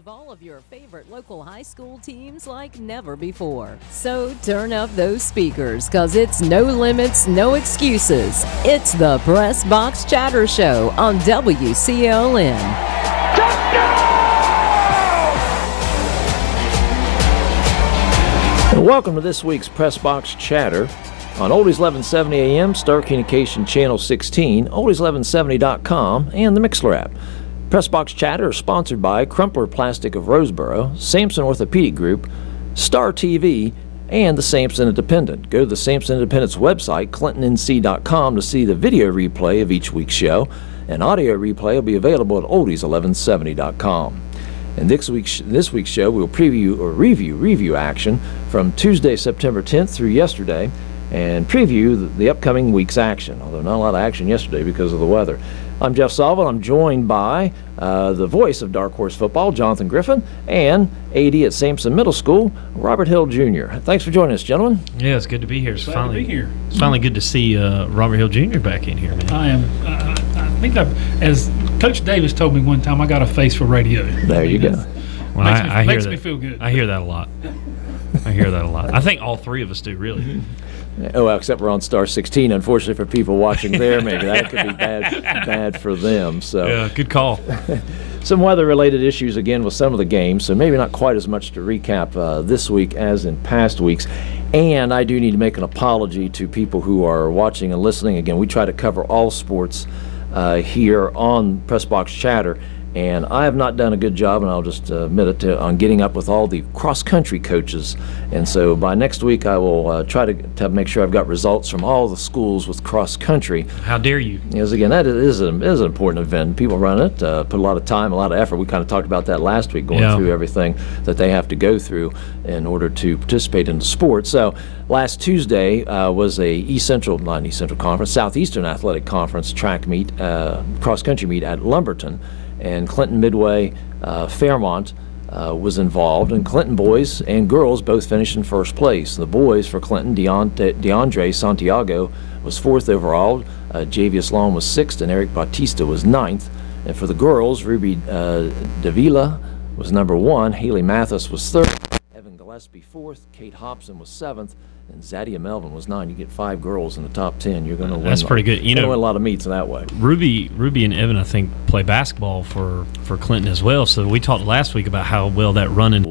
of all of your favorite local high school teams like never before. So turn up those speakers, because it's no limits, no excuses. It's the Pressbox Chatter Show on WCLN. And welcome to this week's Pressbox Chatter on Oldies 1170 AM, Star Communication Channel 16, Oldies1170.com, and the Mixler app. Pressbox Chatter is sponsored by Crumpler Plastic of Roseboro, Sampson Orthopedic Group, Star TV, and the Sampson Independent. Go to the Sampson Independent's website, clintonnc.com, to see the video replay of each week's show, and audio replay will be available at oldies1170.com. In this week's show, we'll review action from Tuesday, September 10th through yesterday, and preview the upcoming week's action, although not a lot of action yesterday because of the weather. I'm Jeff Sullivan. I'm joined by the voice of Dark Horse Football, Jonathan Griffin, and AD at Sampson Middle School, Robert Hill Jr. Thanks for joining us, gentlemen. Yeah, it's good to be here. It's Glad to be here. It's finally good to see Robert Hill Jr. back in here, man. I am. I think as Coach Davis told me one time, I got a face for radio. There you go. Well, makes me feel good. I hear that a lot. I think all three of us do, really. Oh, well, except we're on Star 16. Unfortunately for people watching there, maybe that could be bad for them. So yeah, good call. Some weather-related issues again with some of the games, so maybe not quite as much to recap this week as in past weeks. And I do need to make an apology to people who are watching and listening. Again, we try to cover all sports here on Pressbox Chatter. And I have not done a good job, and I'll just admit it, on getting up with all the cross-country coaches. And so by next week, I will try to make sure I've got results from all the schools with cross-country. How dare you? Because, again, that is an important event. People run it, put a lot of time, a lot of effort. We kind of talked about that last week, going through everything that they have to go through in order to participate in the sport. So last Tuesday was Southeastern Athletic Conference track meet, cross-country meet at Lumberton. And Clinton Midway Fairmont was involved, and Clinton boys and girls both finished in first place. The boys for Clinton, DeAndre Santiago was fourth overall, Javius Long was sixth, and Eric Bautista was ninth. And for the girls, Ruby Davila was number one, Haley Mathis was third, Evan Gillespie fourth, Kate Hobson was seventh, and Zadia Melvin was 9. You get 5 girls in the top 10. You're going to win. That's pretty good. You know, win a lot of meets that way. Ruby and Evan, I think, play basketball for Clinton as well. So we talked last week about how well that running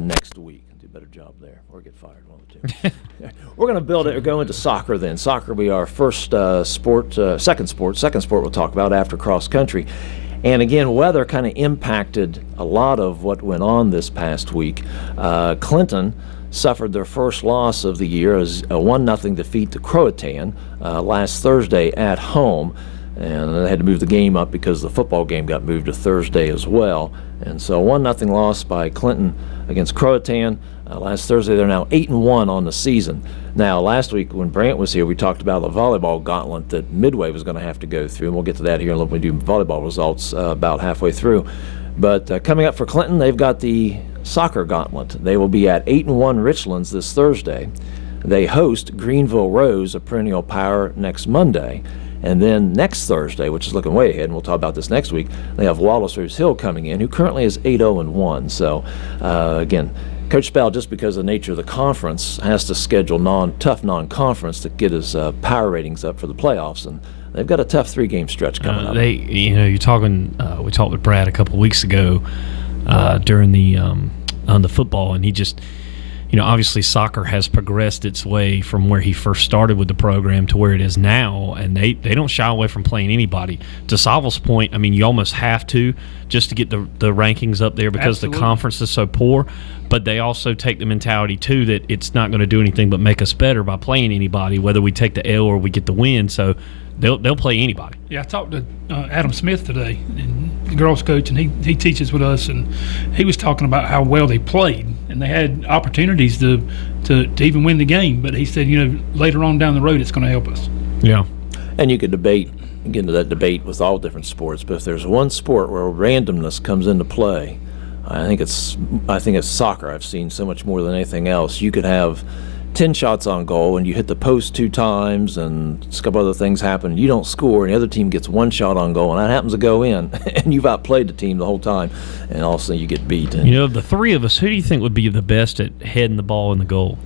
next week. Do a better job there, or get fired. One of the two. We're going to go into soccer then. Soccer will be our first second sport we'll talk about after cross country. And again, weather kind of impacted a lot of what went on this past week. Clinton suffered their first loss of the year as a 1-0 defeat to Croatan last Thursday at home. And they had to move the game up because the football game got moved to Thursday as well. And so 1-0 loss by Clinton against Croatan. Last Thursday, they're now 8-1 on the season. Now, last week when Brant was here, we talked about the volleyball gauntlet that Midway was going to have to go through, and we'll get to that here in a little bit. We do volleyball results about halfway through. But coming up for Clinton, they've got the soccer gauntlet. They will be at 8-1 Richlands this Thursday. They host Greenville Rose, a perennial power, next Monday. And then next Thursday, which is looking way ahead, and we'll talk about this next week, they have Wallace Rose Hill coming in, who currently is 8-0-1. So, again, Coach Spell, just because of the nature of the conference, has to schedule tough non-conference to get his power ratings up for the playoffs, and they've got a tough 3-game stretch coming up. You're talking. We talked with Brad a couple of weeks ago during the on the football, and he just, obviously soccer has progressed its way from where he first started with the program to where it is now, and they don't shy away from playing anybody. To Saval's point, I mean, you almost have to just to get the rankings up there because the conference is so poor. But they also take the mentality, too, that it's not going to do anything but make us better by playing anybody, whether we take the L or we get the win. So they'll play anybody. Yeah, I talked to Adam Smith today, and the girls coach, and he teaches with us, and he was talking about how well they played, and they had opportunities to even win the game. But he said, later on down the road, it's going to help us. Yeah. And you could get into that debate with all different sports, but if there's one sport where randomness comes into play, I think it's soccer. I've seen so much more than anything else. You could have 10 shots on goal and you hit the post 2 times and a couple other things happen, you don't score, and the other team gets 1 shot on goal, and that happens to go in, and you've outplayed the team the whole time, and all of a sudden you get beat. And of the three of us, who do you think would be the best at heading the ball in the goal?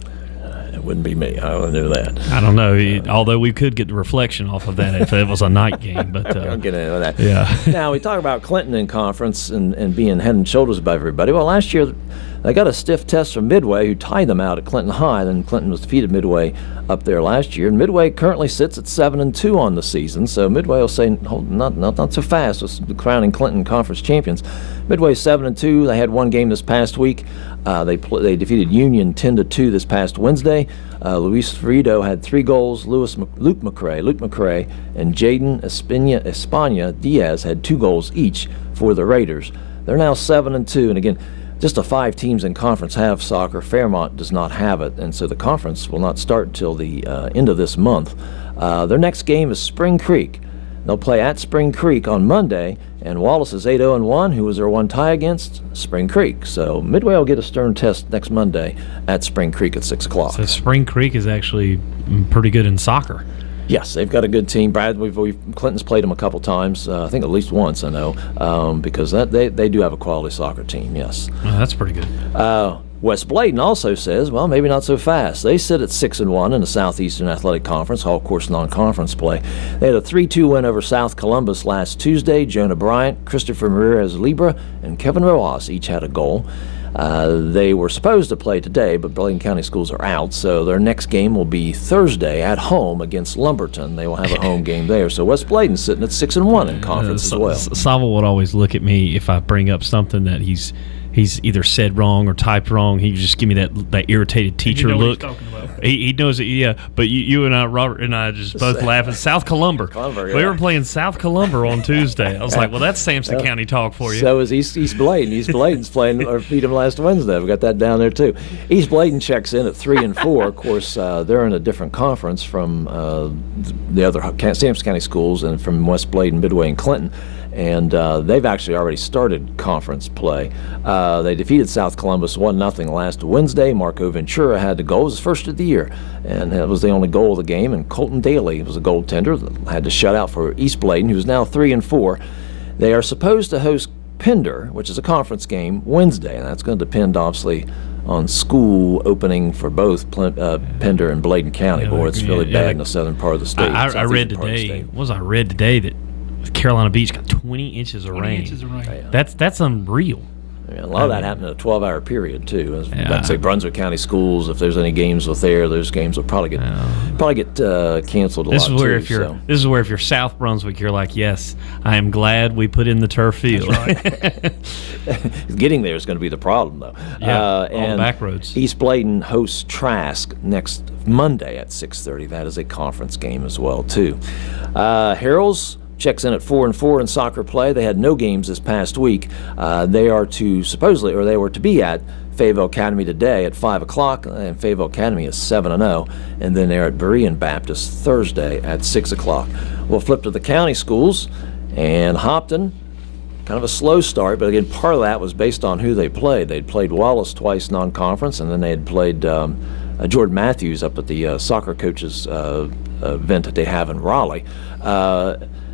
it wouldn't be me. I wouldn't do that. I don't know. Although we could get the reflection off of that if it was a night game. But I'll get into that. Yeah. Now, we talk about Clinton in conference and being head and shoulders above everybody. Well, last year they got a stiff test from Midway, who tied them out at Clinton High. Then Clinton was defeated Midway up there last year. And Midway currently sits at 7-2 on the season. So Midway will say, not so fast with the crowning Clinton conference champions. Midway 7-2. They had one game this past week. They defeated Union 10-2 this past Wednesday. Luis Ferrito had 3 goals. Luke McCrae, and Jaden Espana Diaz had 2 goals each for the Raiders. They're now 7-2, and again, just the 5 teams in conference have soccer. Fairmont does not have it, and so the conference will not start until the end of this month. Their next game is Spring Creek. They'll play at Spring Creek on Monday, and Wallace is 8-0-1, who was their one tie against Spring Creek. So Midway will get a stern test next Monday at Spring Creek at 6 o'clock. So Spring Creek is actually pretty good in soccer. Yes, they've got a good team. Brad, Clinton's played them a couple times. I think at least once, I know, because they do have a quality soccer team, yes. Oh, that's pretty good. West Bladen also says, well, maybe not so fast. They sit at 6-1 in the Southeastern Athletic Conference, all course non-conference play. They had a 3-2 win over South Columbus last Tuesday. Jonah Bryant, Christopher Ramirez Libra, and Kevin Rojas each had a goal. They were supposed to play today, but Bladen County schools are out, so their next game will be Thursday at home against Lumberton. They will have a home game there. So West Bladen's sitting at 6-1 in conference as well. Saville would always look at me if I bring up something that he's either said wrong or typed wrong. He would just give me that irritated teacher look. What he's talking about. He knows it, yeah. But you and I, Robert and I, just both laughing. South Columber. Yeah. We were playing South Columber on Tuesday. I was like, well, that's Sampson County talk for you. So is East Bladen. East Bladen's playing or beat them last Wednesday. We got that down there too. East Bladen checks in at 3-4. Of course, they're in a different conference from the other Sampson County schools and from West Bladen, Midway, and Clinton. And they've actually already started conference play. They defeated South Columbus 1-0 last Wednesday. Marco Ventura had the goal. It was his first of the year, and that was the only goal of the game. And Colton Daly was a goaltender that had to shut out for East Bladen, who is now 3-4. They are supposed to host Pender, which is a conference game, Wednesday, and that's going to depend, obviously, on school opening for both Pender and Bladen County. Boy, it's really bad in the southern part of the state. I read today that Carolina Beach got 20 inches of rain. 20 inches of rain. Yeah. That's unreal. Yeah, a lot of that happened in a 12-hour period too. I'd say Brunswick County schools. If there's any games with those games will probably get canceled a lot too. This is where if you're South Brunswick, you're like, yes, I am glad we put in the turf field. That's right. Getting there is going to be the problem though. Yeah, all and back roads. East Bladen hosts Trask next Monday at 6:30. That is a conference game as well too. Harrell's checks in at 4-4 in soccer play. They had no games this past week. They were to be at Fayetteville Academy today at 5 o'clock, and Fayetteville Academy is 7-0. And then they're at Berean Baptist Thursday at 6 o'clock. We'll flip to the county schools, and Hopton, kind of a slow start, but again, part of that was based on who they played. They'd played Wallace twice non-conference, and then they had played Jordan Matthews up at the soccer coaches event that they have in Raleigh.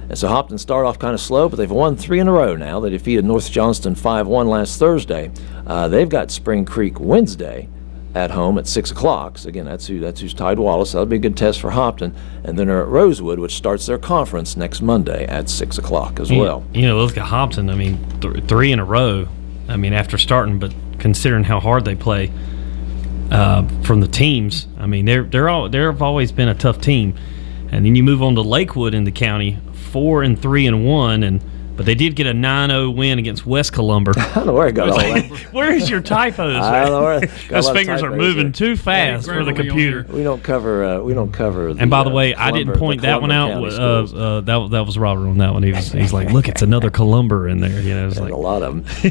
And so Hopton started off kind of slow, but they've won 3 in a row now. They defeated North Johnston 5-1 last Thursday. They've got Spring Creek Wednesday at home at 6 o'clock. So again, that's who's tied Wallace. That'll be a good test for Hopton. And then they're at Rosewood, which starts their conference next Monday at 6 o'clock as well. Look at Hopton. I mean, 3 in a row. I mean, after starting, but considering how hard they play from the teams, I mean, they've always been a tough team. And then you move on to Lakewood in the county, 4-3-1, but they did get a 9-0 win against West Columber. I don't know where I got all that. Where is your typos? I don't know where. Those fingers are moving too fast for the computer. We don't cover. And by the way, I didn't point that one out. That was Robert on that one. He's like, look, it's another Columber in there. It's like a lot of them.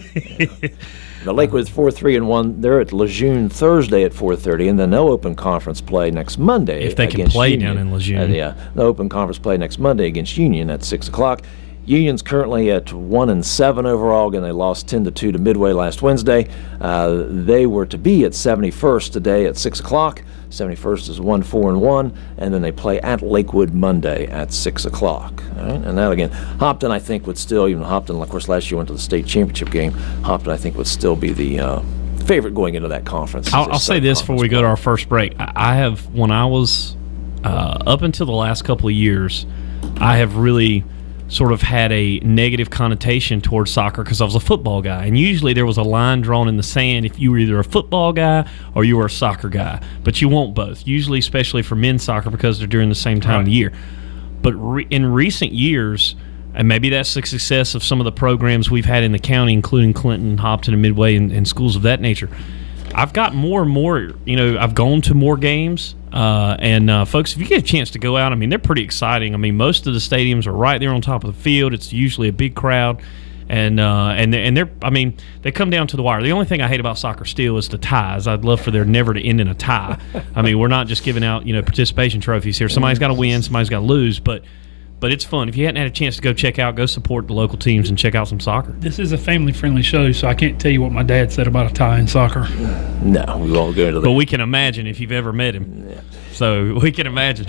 The Lakewood's 4-3-1. They're at Lejeune Thursday at 4:30, and then they'll open conference play next Monday. If they can play Union. Down in Lejeune. They'll open conference play next Monday against Union at 6 o'clock. Union's currently at 1-7 overall. Again, they lost 10-2 to Midway last Wednesday. They were to be at 71st today at 6 o'clock. 71st is 1-4-1, and then they play at Lakewood Monday at 6 o'clock. All right? And that, again, Hopton, I think, would still, even Hopton, of course, last year went to the state championship game. Hopton, I think, would still be the favorite going into that conference. I'll say this before we go to our first break. I have, when I was up until the last couple of years, I have really sort of had a negative connotation towards soccer because I was a football guy. And usually there was a line drawn in the sand if you were either a football guy or you were a soccer guy. But you won't both, usually especially for men's soccer because they're during the same time of the year. But in recent years, and maybe that's the success of some of the programs we've had in the county, including Clinton, Hopton, and Midway, and schools of that nature, I've got more and more, I've gone to more games. Folks, if you get a chance to go out, I mean, they're pretty exciting. I mean, most of the stadiums are right there on top of the field. It's usually a big crowd, and they're, I mean, they come down to the wire. The only thing I hate about soccer still is the ties. I'd love for there never to end in a tie. I mean, we're not just giving out, participation trophies here. Somebody's got to win, somebody's got to lose, but it's fun. If you hadn't had a chance to go support the local teams and check out some soccer. This is a family-friendly show, so I can't tell you what my dad said about a tie in soccer. No, we won't go into that. But we can imagine if you've ever met him. Yeah. So we can imagine.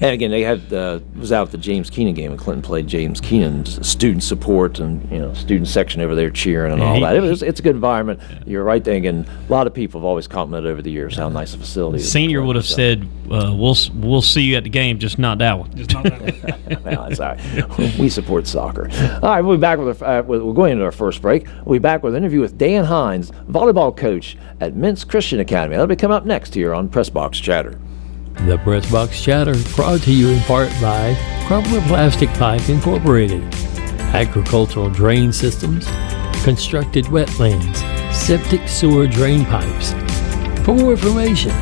And again, they had was out at the James Keenan game, and Clinton played James Keenan's student support and student section over there cheering and all that. It's a good environment. Yeah. You're right there. Again, a lot of people have always commented over the years how nice a facility it is. Senior would have said, "We'll see you at the game, just not that one." Just not that one. Well, that's all right. We support soccer. All right, we'll be back with we're going into our first break. We'll be back with an interview with Dan Hines, volleyball coach at Mintz Christian Academy. That'll be coming up next here on Pressbox Chatter. The Pressbox Chatter brought to you in part by Crumpler Plastic Pipe Incorporated, agricultural drain systems, constructed wetlands, septic sewer drain pipes. For more information,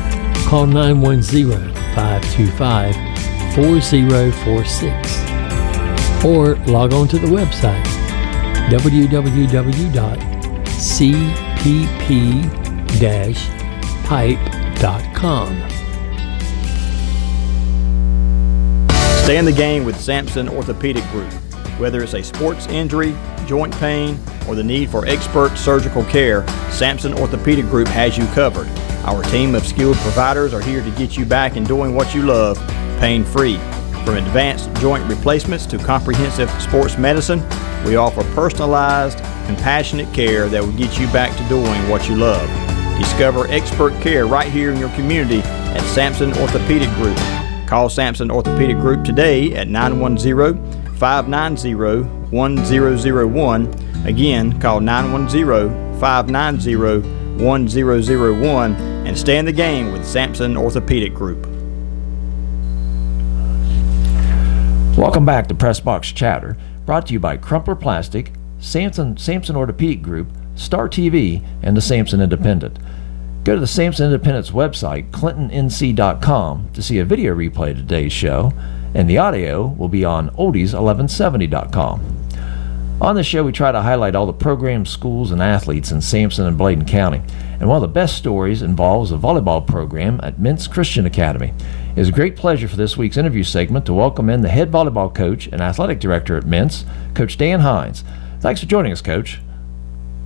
call 910-525-4046 or log on to the website www.cpp-pipe.com. Stay in the game with Sampson Orthopedic Group. Whether it's a sports injury, joint pain, or the need for expert surgical care, Sampson Orthopedic Group has you covered. Our team of skilled providers are here to get you back in doing what you love, pain-free. From advanced joint replacements to comprehensive sports medicine, we offer personalized, compassionate care that will get you back to doing what you love. Discover expert care right here in your community at Sampson Orthopedic Group. Call Sampson Orthopedic Group today at 910-590-1001. Again, call 910-590-1001 and stay in the game with Sampson Orthopedic Group. Welcome back to Pressbox Chatter, brought to you by Crumpler Plastic, Sampson Orthopedic Group, Star TV, and the Sampson Independent. Go to the Sampson Independent's website, clintonnc.com, to see a video replay of today's show, and the audio will be on oldies1170.com. On this show, we try to highlight all the programs, schools, and athletes in Sampson and Bladen County, and one of the best stories involves a volleyball program at Mintz Christian Academy. It is a great pleasure for this week's interview segment to welcome in the head volleyball coach and athletic director at Mintz, Coach Dan Hines. Thanks for joining us, Coach.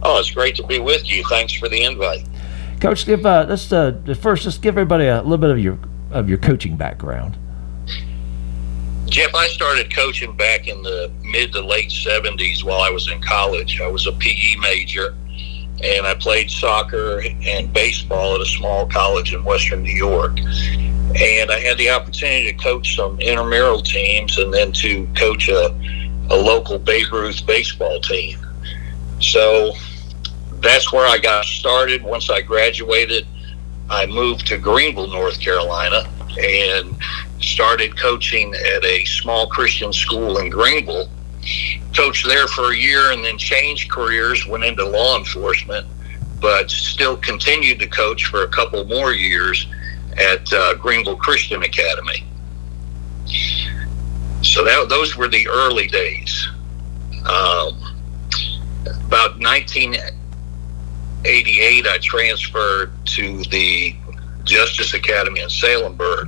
Oh, it's great to be with you. Thanks for the invite. Coach, let's first just give everybody a little bit of your coaching background. Jeff, I started coaching back in the mid to late 70s while I was in college. I was a PE major, and I played soccer and baseball at a small college in Western New York. And I had the opportunity to coach some intramural teams and then to coach a local Babe Ruth baseball team. So that's where I got started. Once I graduated, I moved to Greenville, North Carolina, and started coaching at a small Christian school in Greenville. Coached there for a year and then changed careers, went into law enforcement, but still continued to coach for a couple more years at Greenville Christian Academy. So those were the early days. About 1988, I transferred to the Justice Academy in Salemburg,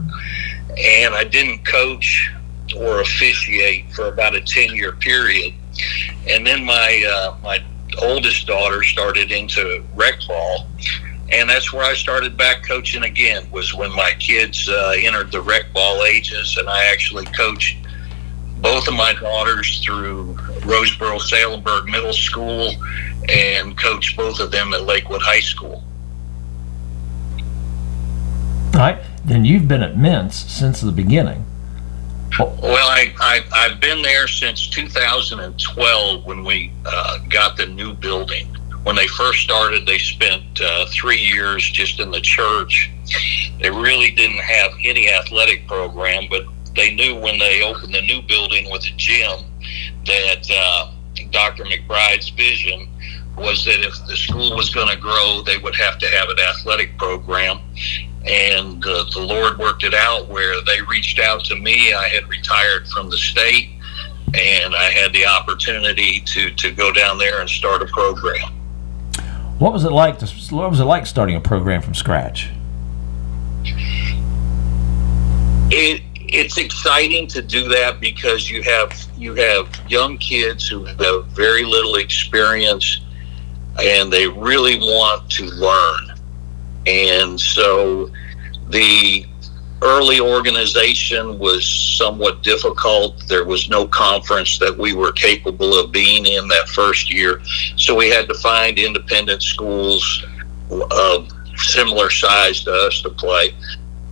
and I didn't coach or officiate for about a 10-year period. And then my oldest daughter started into rec ball, and that's where I started back coaching again, was when my kids entered the rec ball ages, and I actually coached both of my daughters through Roseboro-Salemburg Middle School and coached both of them at Lakewood High School. All right. Then you've been at Mintz since the beginning. Well, I've been there since 2012 when we got the new building. When they first started, they spent 3 years just in the church. They really didn't have any athletic program, but they knew when they opened the new building with a gym that Dr. McBride's vision was that if the school was going to grow, they would have to have an athletic program. And the Lord worked it out where they reached out to me. I had retired from the state, and I had the opportunity to go down there and start a program. What was it like starting a program from scratch? It's exciting to do that because you have young kids who have very little experience, and they really want to learn. And so the early organization was somewhat difficult. There was no conference that we were capable of being in that first year. So we had to find independent schools of similar size to us to play.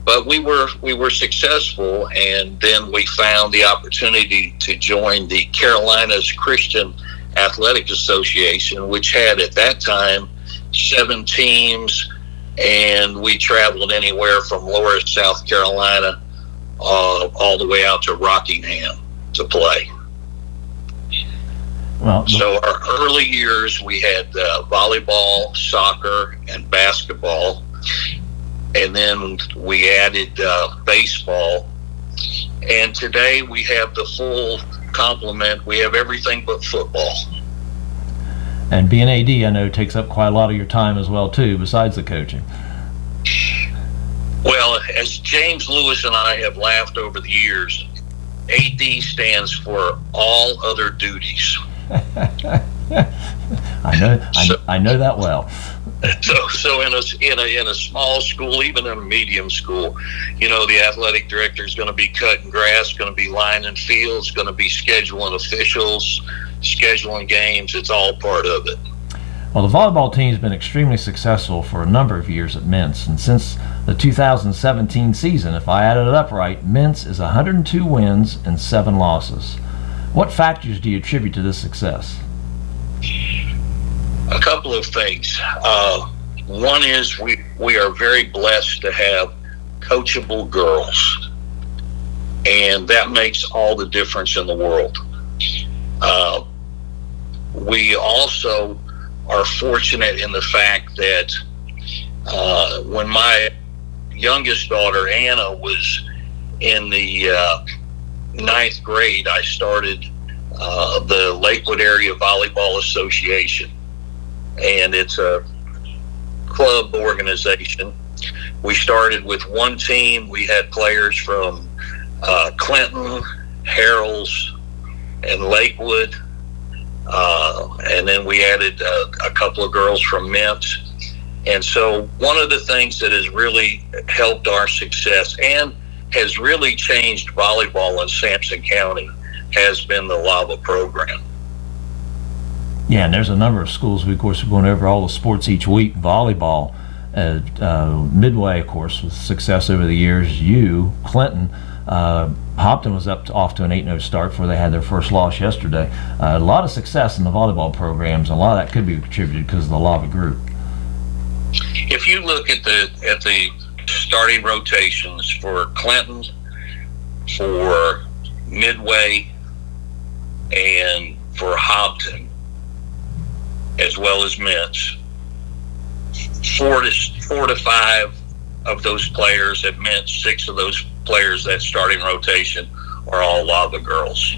But we were successful, and then we found the opportunity to join the Carolinas Christian Athletic Association, which had at that time 7 teams, and we traveled anywhere from Lower South Carolina all the way out to Rockingham to play. Well, so our early years, we had volleyball, soccer, and basketball, and then we added baseball. And today we have the full complement. We have everything but football. And being AD, I know, takes up quite a lot of your time as well, too, besides the coaching. Well, as James Lewis and I have laughed over the years, AD stands for all other duties. I know that well. So in a small school, even in a medium school, the athletic director is going to be cutting grass, going to be lining fields, going to be scheduling officials, scheduling games. It's all part of it. Well, the volleyball team has been extremely successful for a number of years at Mintz, and since the 2017 season, if I added it up right, Mintz is 102 wins and 7 losses. What factors do you attribute to this success? A couple of things. One is we are very blessed to have coachable girls, and that makes all the difference in the world. We also are fortunate in the fact that when my youngest daughter, Anna, was in the 9th grade, I started the Lakewood Area Volleyball Association, and it's a club organization. We started with one team. We had players from Clinton, Harrells, and Lakewood, and then we added a couple of girls from Mintz. And so one of the things that has really helped our success and has really changed volleyball in Sampson County has been the LAVA program. Yeah, and there's a number of schools. We, of course, are going over all the sports each week. Volleyball, Midway, of course, with success over the years. Clinton, Hopton was off to an 8-0 start before they had their first loss yesterday. A lot of success in the volleyball programs. A lot of that could be attributed because of the LAVA group. If you look at the starting rotations for Clinton, for Midway, and for Hopton, as well as Mintz, 4 to 5 of those players at Mintz, 6 of those players that starting rotation are all LAVA girls.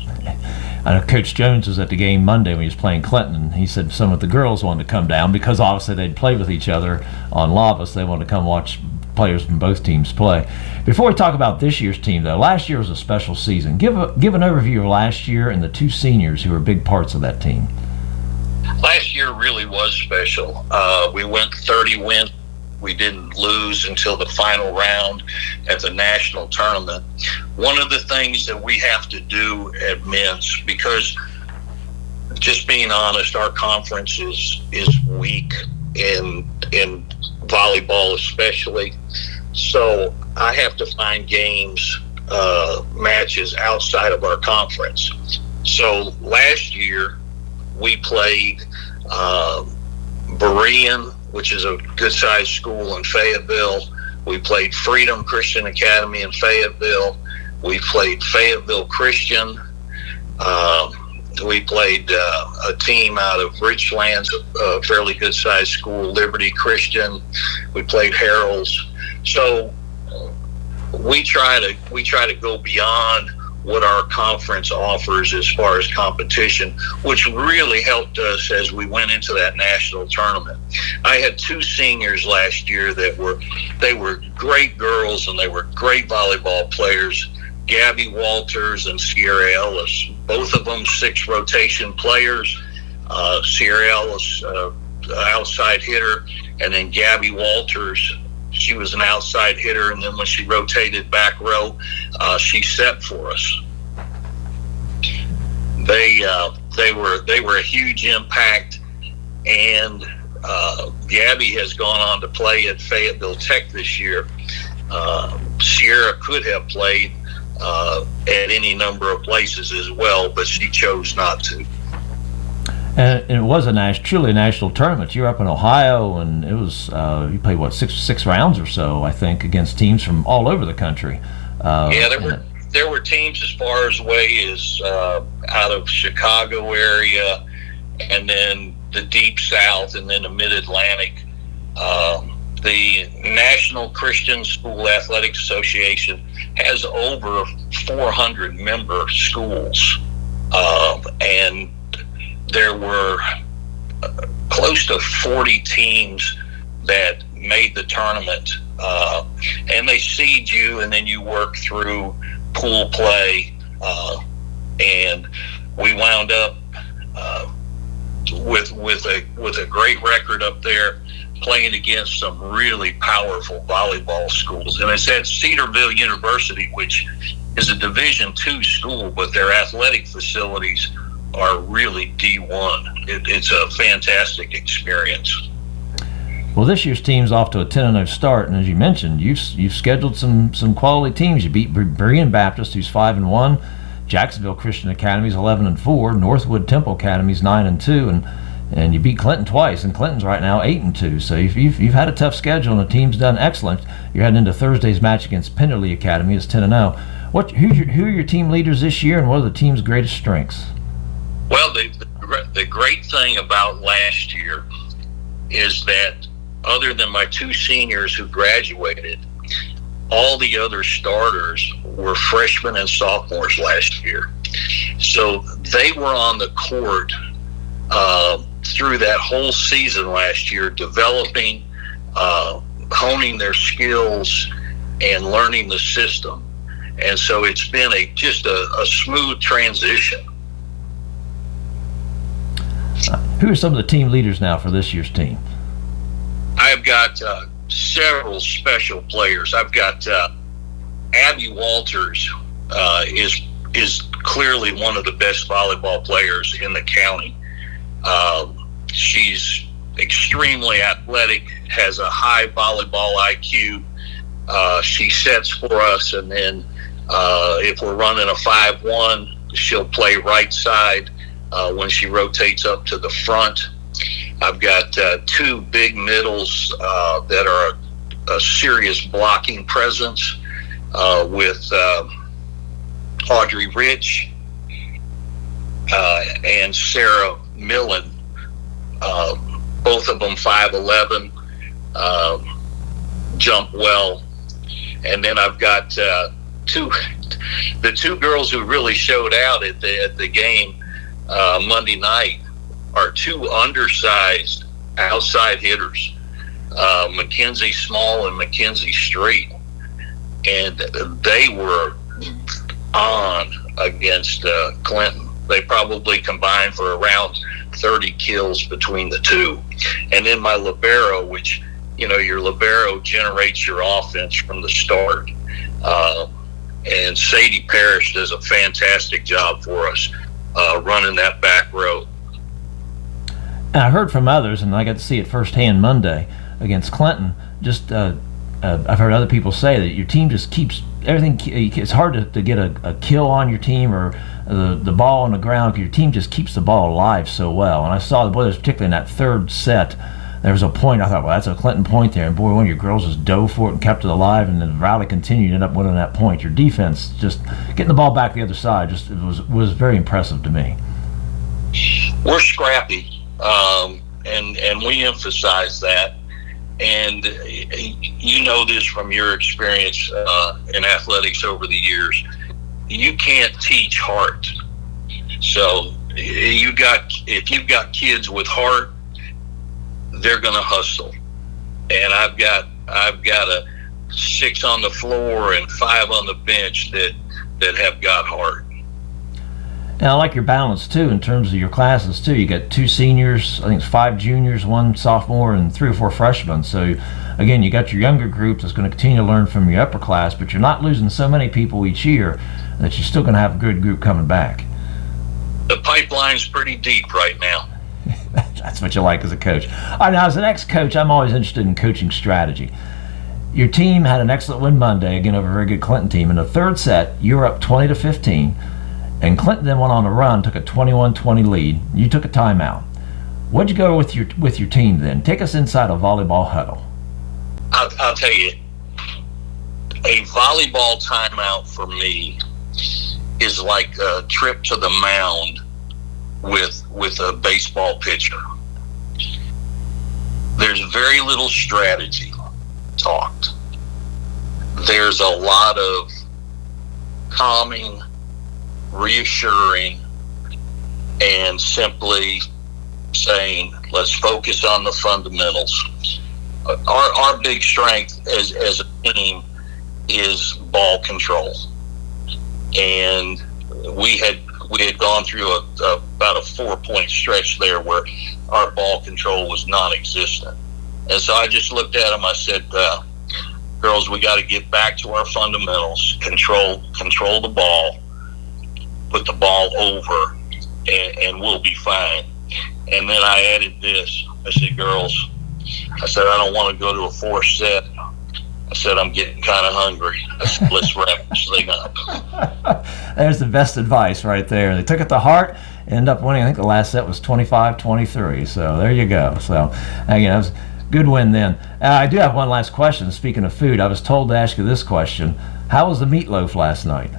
I know Coach Jones was at the game Monday when he was playing Clinton, and he said some of the girls wanted to come down because obviously they'd play with each other on LAVA, so they wanted to come watch players from both teams play. Before we talk about this year's team, though, last year was a special season. Give an overview of last year and the two seniors who were big parts of that team. Last year really was special. We went 30 wins. We didn't lose until the final round at the national tournament. One of the things that we have to do at men's, because just being honest, our conference is weak in volleyball especially. So I have to find games, matches outside of our conference. So last year we played Berean, which is a good-sized school in Fayetteville. We played Freedom Christian Academy in Fayetteville. We played Fayetteville Christian. We played a team out of Richlands, a fairly good-sized school, Liberty Christian. We played Harold's. So we try to go beyond what our conference offers as far as competition, which really helped us as we went into that national tournament. I had two seniors last year that were great girls and they were great volleyball players, Gabby Walters and Sierra Ellis. Both of them 6 rotation players. Sierra Ellis, outside hitter, and then Gabby Walters, she was an outside hitter, and then when she rotated back row, she set for us. They were a huge impact, and Gabby has gone on to play at Fayetteville Tech this year. Sierra could have played at any number of places as well, but she chose not to. And it was truly a national tournament. You're up in Ohio, and it was you played six rounds or so, I think, against teams from all over the country. There were teams as far as away as out of Chicago area, and then the Deep South, and then the Mid-Atlantic. The National Christian School Athletic Association has over 400 member schools, and there were close to 40 teams that made the tournament, and they seed you, and then you work through pool play, and we wound up with a great record up there, playing against some really powerful volleyball schools. And it's at Cedarville University, which is a Division II school, but their athletic facilities are really D1. It's a fantastic experience. Well, this year's team's off to a 10-0 start, and as you mentioned, you've scheduled some quality teams. You beat Berean Baptist, who's 5-1. Jacksonville Christian Academy's 11-4. Northwood Temple Academy's 9-2, and you beat Clinton twice, and Clinton's right now 8-2. So you've had a tough schedule, and the team's done excellent. You're heading into Thursday's match against Penderley Academy is 10-0. Who are your team leaders this year, and what are the team's greatest strengths? Well, the great thing about last year is that other than my two seniors who graduated, all the other starters were freshmen and sophomores last year. So they were on the court through that whole season last year, developing, honing their skills, and learning the system. And so it's been just a smooth transition. Who are some of the team leaders now for this year's team? I've got several special players. I've got Abby Walters is clearly one of the best volleyball players in the county. She's extremely athletic, has a high volleyball IQ. She sets for us, and then if we're running a 5-1, she'll play right side when she rotates up to the front. I've got two big middles that are a serious blocking presence with Audrey Rich and Sarah Millen, both of them 5'11", jump well. And then I've got the two girls who really showed out at the game Monday night are two undersized outside hitters. Mackenzie Small and Mackenzie Street, and they were on against Clinton. They probably combined for around 30 kills between the two. And then my libero, which, your libero generates your offense from the start. And Sadie Parrish does a fantastic job for us running that back row. And I heard from others, and I got to see it firsthand Monday against Clinton. I've heard other people say that your team just keeps everything. It's hard to get a kill on your team or the ball on the ground, because your team just keeps the ball alive so well. And I saw, particularly in that third set, there was a point I thought, well, that's a Clinton point there. And boy, one of your girls just dove for it and kept it alive, and then the rally continued and ended up winning that point. Your defense, just getting the ball back the other side, was very impressive to me. We're scrappy, and we emphasize that. And you know this from your experience in athletics over the years. You can't teach heart. So if you've got kids with heart, they're going to hustle. And I've got a 6 on the floor and 5 on the bench that have got heart. And I like your balance too in terms of your classes too. You got 2 seniors, I think it's 5 juniors, 1 sophomore, and 3 or 4 freshmen. So again, you got your younger group that's going to continue to learn from your upper class, but you're not losing so many people each year that you're still going to have a good group coming back. The pipeline's pretty deep right now. That's what you like as a coach. All right, now as an ex-coach, I'm always interested in coaching strategy. Your team had an excellent win Monday, again over a very good Clinton team. In the third set, you were up 20-15, and Clinton then went on a run, took a 21-20 lead. You took a timeout. What'd you go with your team then? Take us inside a volleyball huddle. I'll tell you, a volleyball timeout for me is like a trip to the mound with a baseball pitcher. There's very little strategy talked. There's a lot of calming, reassuring, and simply saying, let's focus on the fundamentals. Our big strength as a team is ball control. And we had gone through about a 4-point stretch there where our ball control was non-existent. And so I just looked at them. I said, girls, we got to get back to our fundamentals, control the ball, put the ball over, and we'll be fine. And then I added this. I said, girls, I don't want to go to a 4th set. I said, I'm getting kind of hungry. I said, let's wrap this thing up. There's the best advice right there. They took it to heart, ended up winning. I think the last set was 25-23. So there you go. So again, that was a good win then. I do have one last question. Speaking of food, I was told to ask you this question. How was the meatloaf last night?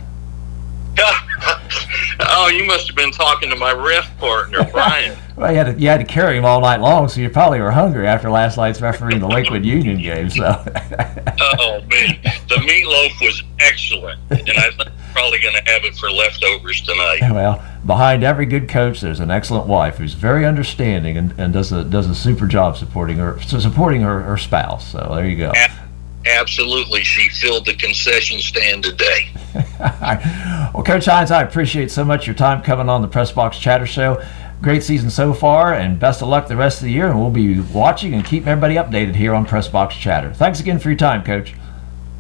Oh, you must have been talking to my ref partner, Brian. Well, you had to carry him all night long, so you probably were hungry after last night's refereeing the Lakewood Union game. So. Oh, man. The meatloaf was excellent, and I think we're probably going to have it for leftovers tonight. Well, behind every good coach, there's an excellent wife who's very understanding and does a super job supporting her spouse. So there you go. Absolutely. She filled the concession stand today. Well, Coach Hines, I appreciate so much your time coming on the Pressbox Chatter Show. Great season so far, and best of luck the rest of the year. And we'll be watching and keeping everybody updated here on Pressbox Chatter. Thanks again for your time, Coach.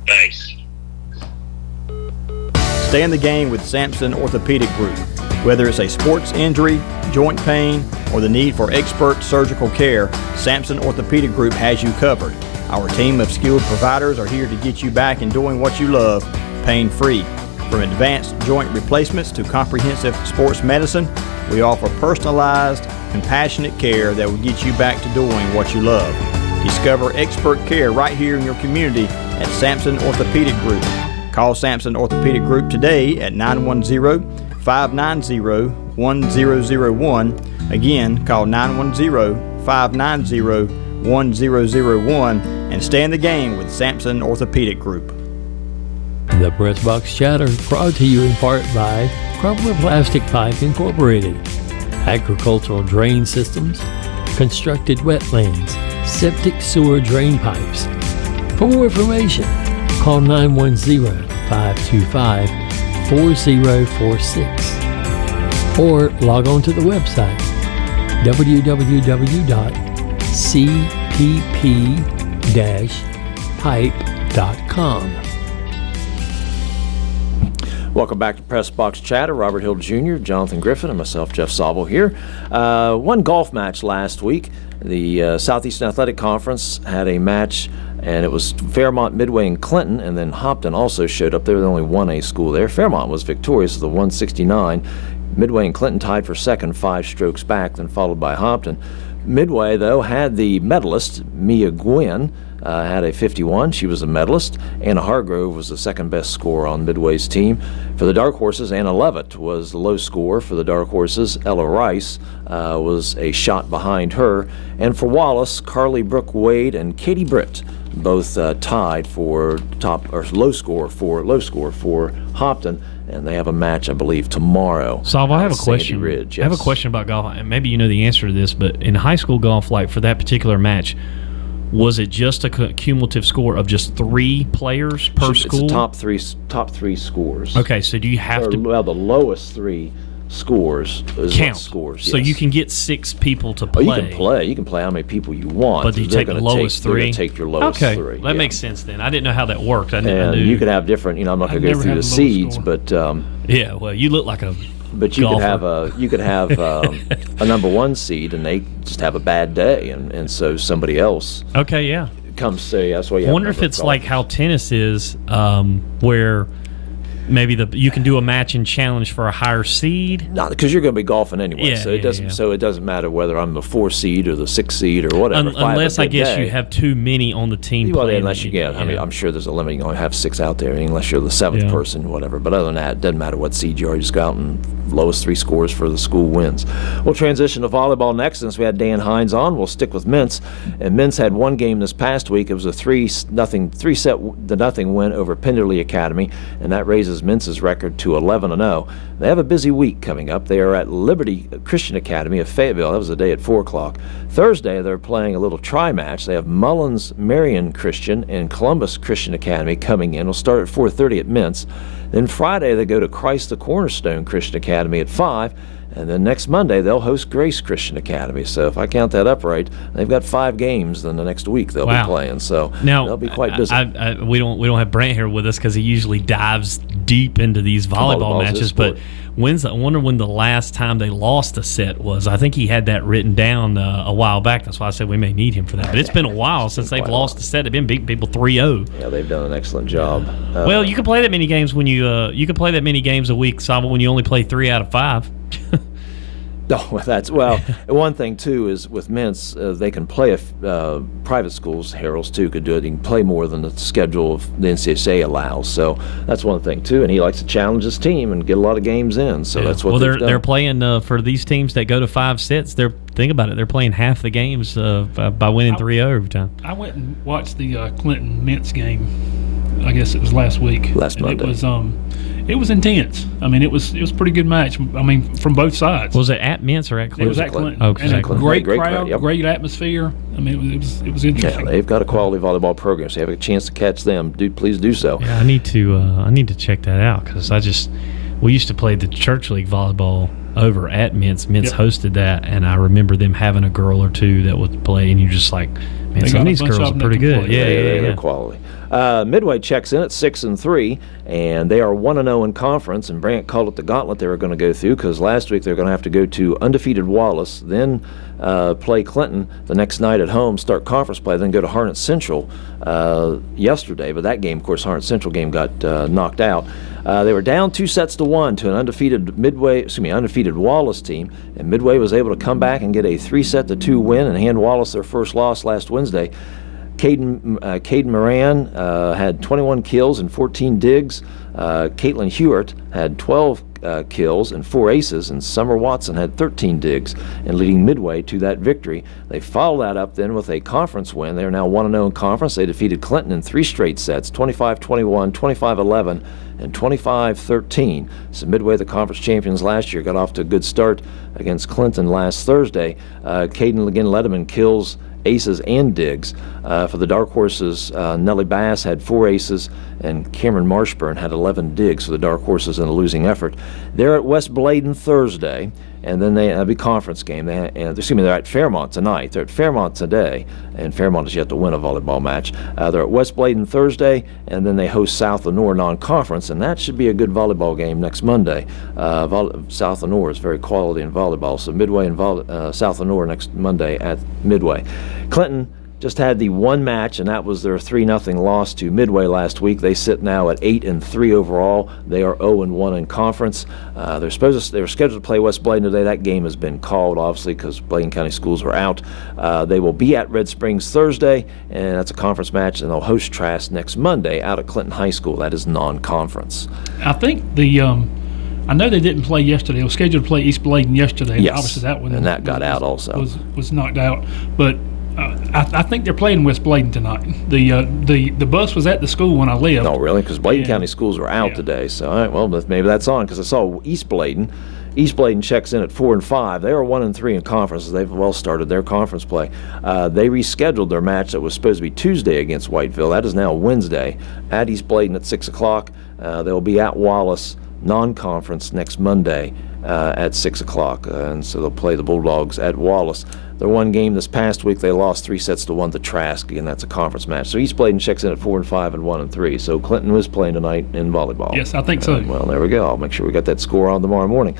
Thanks. Stay in the game with Sampson Orthopedic Group. Whether it's a sports injury, joint pain, or the need for expert surgical care, Sampson Orthopedic Group has you covered. Our team of skilled providers are here to get you back and doing what you love, pain-free. From advanced joint replacements to comprehensive sports medicine, we offer personalized, compassionate care that will get you back to doing what you love. Discover expert care right here in your community at Sampson Orthopedic Group. Call Sampson Orthopedic Group today at 910-590-1001. Again, call 910-590-1001 and stay in the game with Sampson Orthopedic Group. The Pressbox Chatter brought to you in part by Crumpler Plastic Pipe Incorporated, Agricultural Drain Systems, Constructed Wetlands, septic sewer drain pipes. For more information, call 910-525-4046 or log on to the website www.cpp-pipe.com. Welcome back to Pressbox Chatter. Robert Hill Jr., Jonathan Griffin, and myself, Jeff Sobel here. One golf match last week. The Southeastern Athletic Conference had a match, and it was Fairmont, Midway, and Clinton, and then Hopton also showed up. They were the only 1A school there. Fairmont was victorious with a 169. Midway and Clinton tied for second, 5 strokes back, then followed by Hopton. Midway, though, had the medalist, Mia Gwynn, had a 51. She was a medalist. Anna Hargrove was the second best scorer on Midway's team. For the Dark Horses, Anna Levitt was the low scorer. For the Dark Horses, Ella Rice was a shot behind her. And for Wallace, Carly Brooke Wade and Katie Britt both tied for low score for Hopton. And they have a match, I believe, tomorrow. Saul, I have a question. Ridge, yes. I have a question about golf. And maybe you know the answer to this, but in high school golf, like for that particular match, was it just a cumulative score of just 3 players per school? It's top three scores. Okay, so do you have to? Well, the lowest 3 scores is count scores. So yes. you can get 6 people to play. Oh, you can play how many people you want. But you take the lowest 3. They're going to take your lowest 3. Okay, that makes sense then. I didn't know how that worked. I knew. You could have different. I'm not going to go through the seeds, but yeah. Well, you look like a. But you golfer. could have a number 1 seed, and they just have a bad day, and so somebody else. Okay, yeah. Comes say that's why you. I wonder if it's like how tennis is, where maybe you can do a match and challenge for a higher seed. Not because you're going to be golfing anyway, so it doesn't. Yeah. So it doesn't matter whether I'm the 4 seed or the 6 seed or whatever. Unless I guess you have too many on the team. Well, unless you get, I mean, I'm sure there's a limit. You only have 6 out there, unless you're the 7th person, whatever. But other than that, it doesn't matter what seed you are. You just go out and lowest 3 scores for the school wins. We'll transition to volleyball next. Since we had Dan Hines on, we'll stick with Mintz. And Mintz had one game this past week. It was a 3-0 win over Penderley Academy, and that raises Mintz's record to 11-0. They have a busy week coming up. They are at Liberty Christian Academy of Fayetteville. That was the day at 4 o'clock. Thursday, they're playing a little tri-match. They have Mullins Marion Christian and Columbus Christian Academy coming in. It'll start at 4:30 at Mintz. Then Friday, they go to Christ the Cornerstone Christian Academy at 5. And then next Monday, they'll host Grace Christian Academy. So if I count that up right, they've got 5 games in the next week they'll be playing. So now, they'll be quite busy. We don't have Brant here with us because he usually dives deep into these volleyball matches. But I wonder when the last time they lost a set was. I think he had that written down a while back. That's why I said we may need him for that. But it's been a while since they've lost a set. They've been beating people 3-0. Yeah, they've done an excellent job. Well, you can play that many games when you can play that many games a week, Saba, when you only play 3 out of 5. One thing too is with Mintz, they can play private schools. Harrell's too could do it. He can play more than the schedule of the NCSA allows. So that's one thing too. And he likes to challenge his team and get a lot of games in. So that's what they're playing for these teams that go to 5 sets. Think about it. They're playing half the games by winning 3-0 every time. I went and watched the Clinton Mintz game. I guess it was last week. Last Monday. It was intense. I mean, it was a pretty good match. I mean, from both sides. Was it at Mintz or at Clinton? It was at Clinton. Oh, and a great crowd, yep. Great atmosphere. I mean, it was interesting. Yeah, they've got a quality volleyball program, so you have a chance to catch them. Please do so. Yeah, I need to check that out because we used to play the church league volleyball over at Mintz. Mintz hosted that, and I remember them having a girl or two that would play, and you're just like, man, some of these girls are pretty good. Yeah, they're quality. Midway checks in at 6-3, and they are 1-0 in conference. And Brant called it the gauntlet they were going to go through because last week they're going to have to go to undefeated Wallace, then play Clinton the next night at home, start conference play, then go to Harnett Central yesterday. But that game, of course, Harnett Central game got knocked out. They were down 2-1 to an undefeated Wallace team, and Midway was able to come back and get a 3-2 win and hand Wallace their first loss last Wednesday. Caden Moran had 21 kills and 14 digs. Caitlin Hewitt had 12 kills and 4 aces, and Summer Watson had 13 digs, and leading Midway to that victory. They followed that up then with a conference win. They are now 1-0 in conference. They defeated Clinton in 3 straight sets, 25-21, 25-11, and 25-13. So Midway, the conference champions last year, got off to a good start against Clinton last Thursday. Caden again led them in kills aces and digs. For the dark horses, Nellie Bass had 4 aces, and Cameron Marshburn had 11 digs for the dark horses in a losing effort. They're at West Bladen Thursday, and then that'll be conference game. They're at Fairmont tonight. They're at Fairmont today, and Fairmont has yet to win a volleyball match. They're at West Bladen Thursday, and then they host South Lenoir non-conference, and that should be a good volleyball game next Monday. South Lenoir is very quality in volleyball, so Midway and South Lenoir next Monday at Midway. Clinton just had the one match, and that was their 3-0 loss to Midway last week. They sit now at 8-3 overall. They are 0-1 in conference. They were scheduled to play West Bladen today. That game has been called, obviously, because Bladen County schools are out. They will be at Red Springs Thursday, and that's a conference match, and they'll host Trask next Monday out at Clinton High School. That is non-conference. I think I know they didn't play yesterday. They were scheduled to play East Bladen yesterday. Yes, obviously that one and that got out also. Was knocked out, but. I think they're playing West Bladen tonight. The bus was at the school when I left. Oh, really? Because Bladen County schools were out today. So, all right, well, maybe that's on. Because I saw East Bladen. East Bladen checks in at 4-5. They are 1-3 in conference. They've well started their conference play. They rescheduled their match that was supposed to be Tuesday against Whiteville. That is now Wednesday at East Bladen at 6 o'clock. They'll be at Wallace non-conference next Monday at 6 o'clock. And so they'll play the Bulldogs at Wallace. Their one game this past week, they lost 3-1 to Trask, and that's a conference match. So East Bladen checks in at 4-5 and 1-3. So Clinton was playing tonight in volleyball. Yes, I think so. Well, there we go. I'll make sure we got that score on tomorrow morning.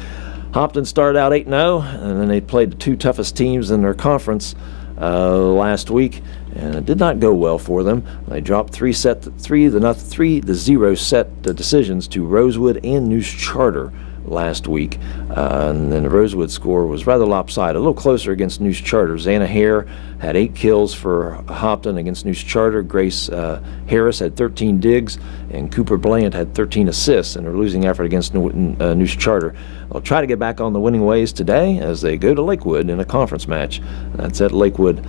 Hopton started out 8-0, and then they played the 2 toughest teams in their conference last week, and it did not go well for them. They dropped 3-0 set decisions to Rosewood and News Charter last week, and then the Rosewood score was rather lopsided, a little closer against News Charter. Xana Hare had 8 kills for Hopton against News Charter. Grace Harris had 13 digs, and Cooper Bland had 13 assists in her losing effort against News Charter. They'll try to get back on the winning ways today as they go to Lakewood in a conference match. That's at Lakewood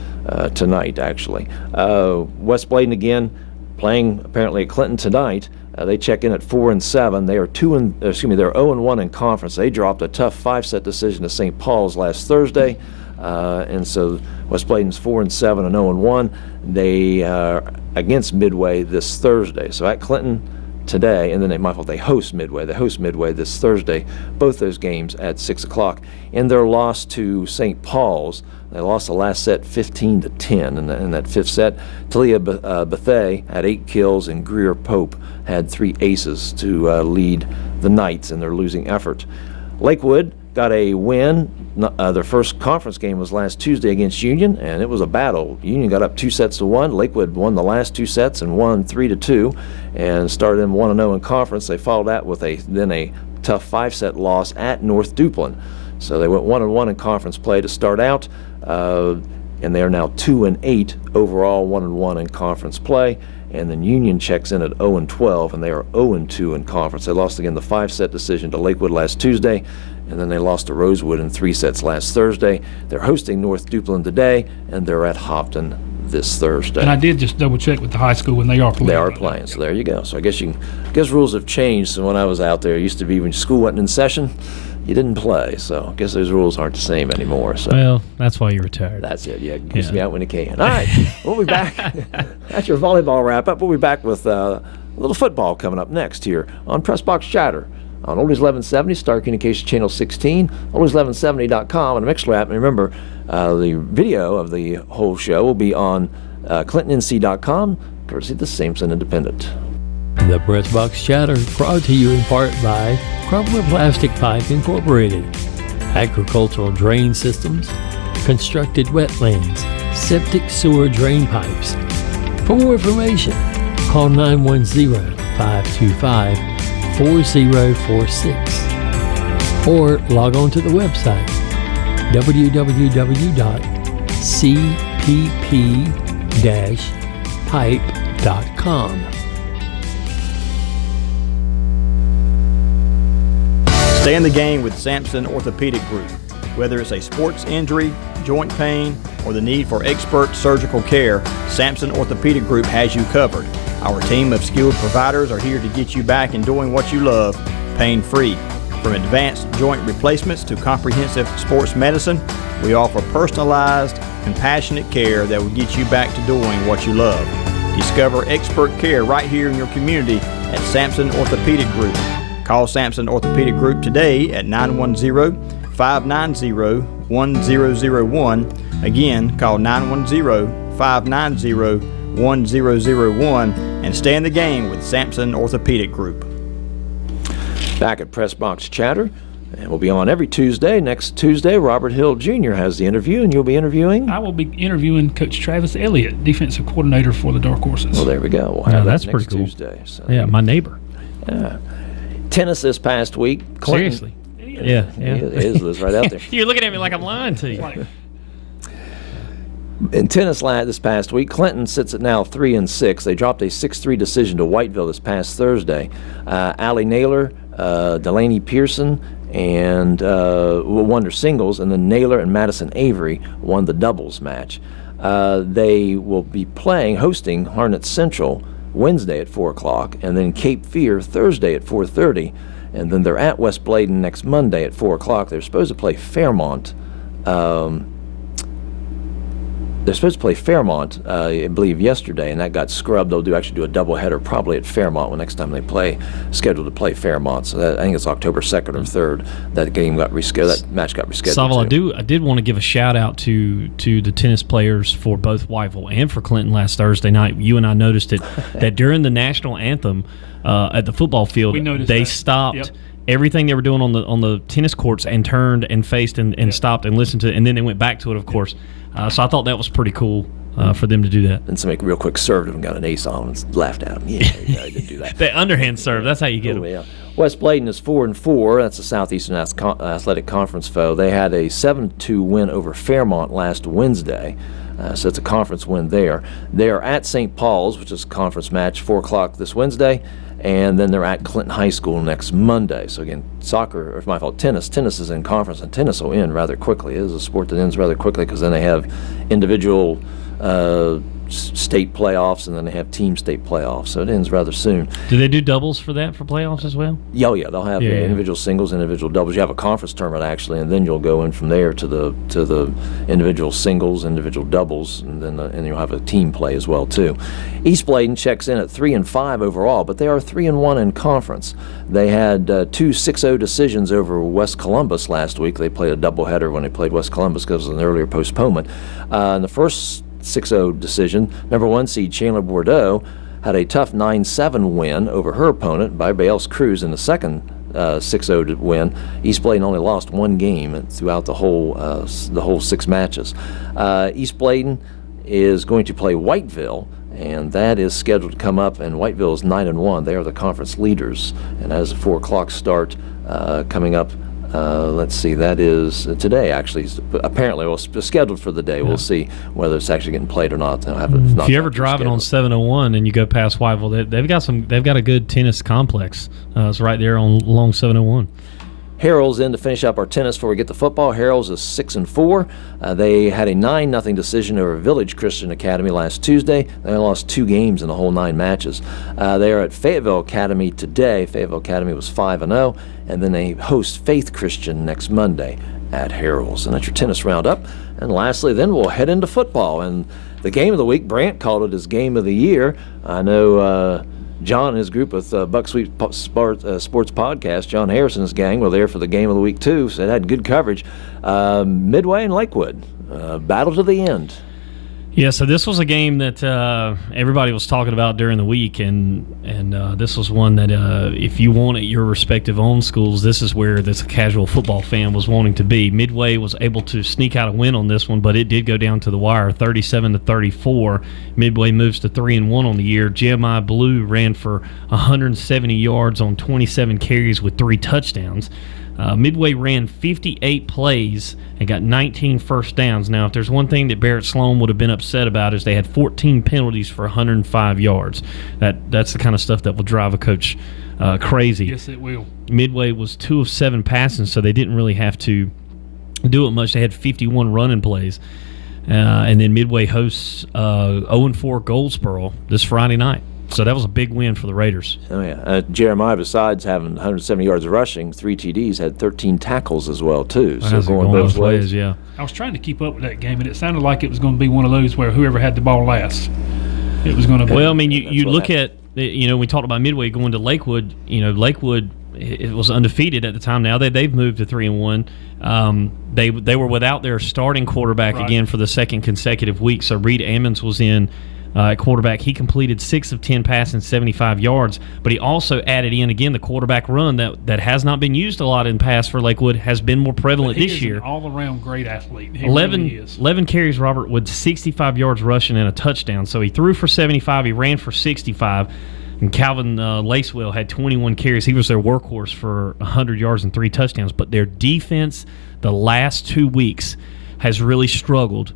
tonight, actually. West Bladen again playing apparently at Clinton tonight. They check in at 4-7. They are they're 0-1 in conference. They dropped a tough 5-set decision to St. Paul's last Thursday, and so West Bladen's 4-7 and 0-1. They are against Midway this Thursday. So at Clinton today, and then they host Midway. They host Midway this Thursday. Both those games at 6 o'clock. In their loss to St. Paul's, they lost the last set 15-10 in that 5th set. Talia Bethay had 8 kills, and Greer Pope had 3 aces to lead the Knights in their losing effort. Lakewood got a win. Their first conference game was last Tuesday against Union, and it was a battle. Union got up 2-1. Lakewood won the last 2 sets and won 3-2, and started them 1-0 in conference. They followed that with a tough 5-set loss at North Duplin. So they went 1-1 in conference play to start out, and they are now 2-8 overall, 1-1 in conference play. And then Union checks in at 0-12, and they are 0-2 in conference. They lost again the 5-set decision to Lakewood last Tuesday, and then they lost to Rosewood in 3 sets last Thursday. They're hosting North Duplin today, and they're at Hopton this Thursday. And I did just double check with the high school, and they are playing. They are playing, so there you go. So I guess rules have changed. So when I was out there, it used to be when school wasn't in session, you didn't play. So I guess those rules aren't the same anymore. So well, that's why you retired. That's it. Yeah, it used to be out when you can. All right, we'll be back. That's your volleyball wrap up. We'll be back with a little football coming up next here on Pressbox Chatter on Oldies 1170, Star Communications Channel 16, Oldies1170.com, and a Mixler app. And remember, the video of the whole show will be on ClintonNC.com, courtesy of the Sampson Independent. The Pressbox Chatter brought to you in part by Crumpler Plastic Pipe Incorporated, agricultural drain systems, constructed wetlands, septic sewer drain pipes. For more information, call 910-525-4046 or log on to the website www.cpp-pipe.com. Stay in the game with Sampson Orthopedic Group. Whether it's a sports injury, joint pain, or the need for expert surgical care, Sampson Orthopedic Group has you covered. Our team of skilled providers are here to get you back in doing what you love, pain-free. From advanced joint replacements to comprehensive sports medicine, we offer personalized, compassionate care that will get you back to doing what you love. Discover expert care right here in your community at Sampson Orthopedic Group. Call Sampson Orthopedic Group today at 910-590-1001. Again, call 910-590-1001 and stay in the game with Sampson Orthopedic Group. Back at Pressbox Chatter, and we'll be on every Tuesday. Next Tuesday, Robert Hill Jr. has the interview, and you'll be interviewing? I will be interviewing Coach Travis Elliott, defensive coordinator for the Dark Horses. Well, there we go. We'll have that's that pretty next cool. Tuesday. So. Yeah, my neighbor. Tennis this past week. Clinton. Seriously. Yeah. It is Liz, right out there. You're looking at me like I'm lying to you. In tennis this past week, Clinton sits at now 3-6. They dropped a 6-3 decision to Whiteville this past Thursday. Allie Naylor, Delaney Pearson, and won their singles, and then Naylor and Madison Avery won the doubles match. They will be hosting Harnett Central Wednesday at 4 o'clock, and then Cape Fear Thursday at 4:30, and then they're at West Bladen next Monday at 4 o'clock. They're supposed to play Fairmont. I believe, yesterday, and that got scrubbed. They'll actually do a doubleheader probably at Fairmont next time they play, scheduled to play Fairmont. So I think it's October 2nd or 3rd. That game got rescheduled. That match got rescheduled. Saval, I did want to give a shout out to the tennis players for both Whiteville and for Clinton last Thursday night. You and I noticed it that during the national anthem at the football field, they stopped. Yep. Everything they were doing on the tennis courts and turned and faced and stopped and listened to it, and then they went back to it, of course. So I thought that was pretty cool for them to do that. And somebody real quick served him and got an ace on him and laughed at him. Yeah, I did do that. The underhand serve, that's how you get them. Yeah. West Bladen is 4-4. That's the Southeastern Athletic Conference foe. They had a 7-2 win over Fairmont last Wednesday. So it's a conference win there. They are at St. Paul's, which is a conference match, 4 o'clock this Wednesday. And then they're at Clinton High School next Monday. So again, tennis. Tennis is in conference, and tennis will end rather quickly. It is a sport that ends rather quickly because then they have individual state playoffs, and then they have team state playoffs. So it ends rather soon. Do they do doubles for playoffs as well? Yeah, they'll have individual singles, individual doubles. You have a conference tournament actually, and then you'll go in from there to the individual singles, individual doubles, and then and you'll have a team play as well too. East Bladen checks in at 3-5 overall, but they are 3-1 in conference. They had 2 6-0 decisions over West Columbus last week. They played a doubleheader when they played West Columbus because of an earlier postponement. In the first 6-0 decision, number 1 seed Chandler Bordeaux had a tough 9-7 win over her opponent by Bales Cruz in the second 6-0 win. East Bladen only lost 1 game throughout the whole 6 matches. East Bladen is going to play Whiteville, and that is scheduled to come up, and Whiteville is 9-1. They are the conference leaders, and that is a 4 o'clock start coming up. Let's see, that is today actually. Apparently, it's scheduled for the day. We'll see whether it's actually getting played or not. If you're ever driving on 701 and you go past Whiteville, they've got a good tennis complex. It's right there along 701. Harrell's in to finish up our tennis before we get to football. Harrell's is 6-4. They had a 9-0 decision over Village Christian Academy last Tuesday. They lost 2 games in the whole 9 matches. They are at Fayetteville Academy today. Fayetteville Academy was 5-0, and then they host Faith Christian next Monday at Harrell's. And that's your tennis roundup. And lastly, then we'll head into football. And the game of the week, Brant called it his game of the year. I know John and his group with Buck Sweet Sports Podcast, John Harrison's gang, were there for the game of the week too, so it had good coverage. Midway and Lakewood, battle to the end. Yeah, so this was a game that everybody was talking about during the week, and this was one that if you want at your respective own schools, this is where this casual football fan was wanting to be. Midway was able to sneak out a win on this one, but it did go down to the wire, 37-34. Midway moves to 3-1 on the year. Jeremiah Blue ran for 170 yards on 27 carries with 3 touchdowns. Midway ran 58 plays and got 19 first downs. Now, if there's one thing that Barrett Sloan would have been upset about is they had 14 penalties for 105 yards. That's the kind of stuff that will drive a coach crazy. Yes, it will. Midway was 2 of 7 passing, so they didn't really have to do it much. They had 51 running plays. And then Midway hosts 0-4 Goldsboro this Friday night. So that was a big win for the Raiders. Oh, yeah. Jeremiah, besides having 170 yards rushing, 3 TDs, had 13 tackles as well, too. So going both ways. Yeah. I was trying to keep up with that game, and it sounded like it was going to be one of those where whoever had the ball last, it was going to be. Well, I mean, you look at, we talked about Midway going to Lakewood. Lakewood, it was undefeated at the time. Now they've moved to 3-1. They were without their starting quarterback again for the second consecutive week. So Reed Ammons was in at quarterback. He completed 6 of 10 passing, 75 yards. But he also added in again the quarterback run that has not been used a lot in pass for Lakewood, has been more prevalent this year. He is an all-around great athlete. He 11, really is. 11 carries, Robert, with 65 yards rushing and a touchdown. So he threw for 75. He ran for 65. And Calvin Lacewell had 21 carries. He was their workhorse for 100 yards and 3 touchdowns. But their defense the last 2 weeks has really struggled.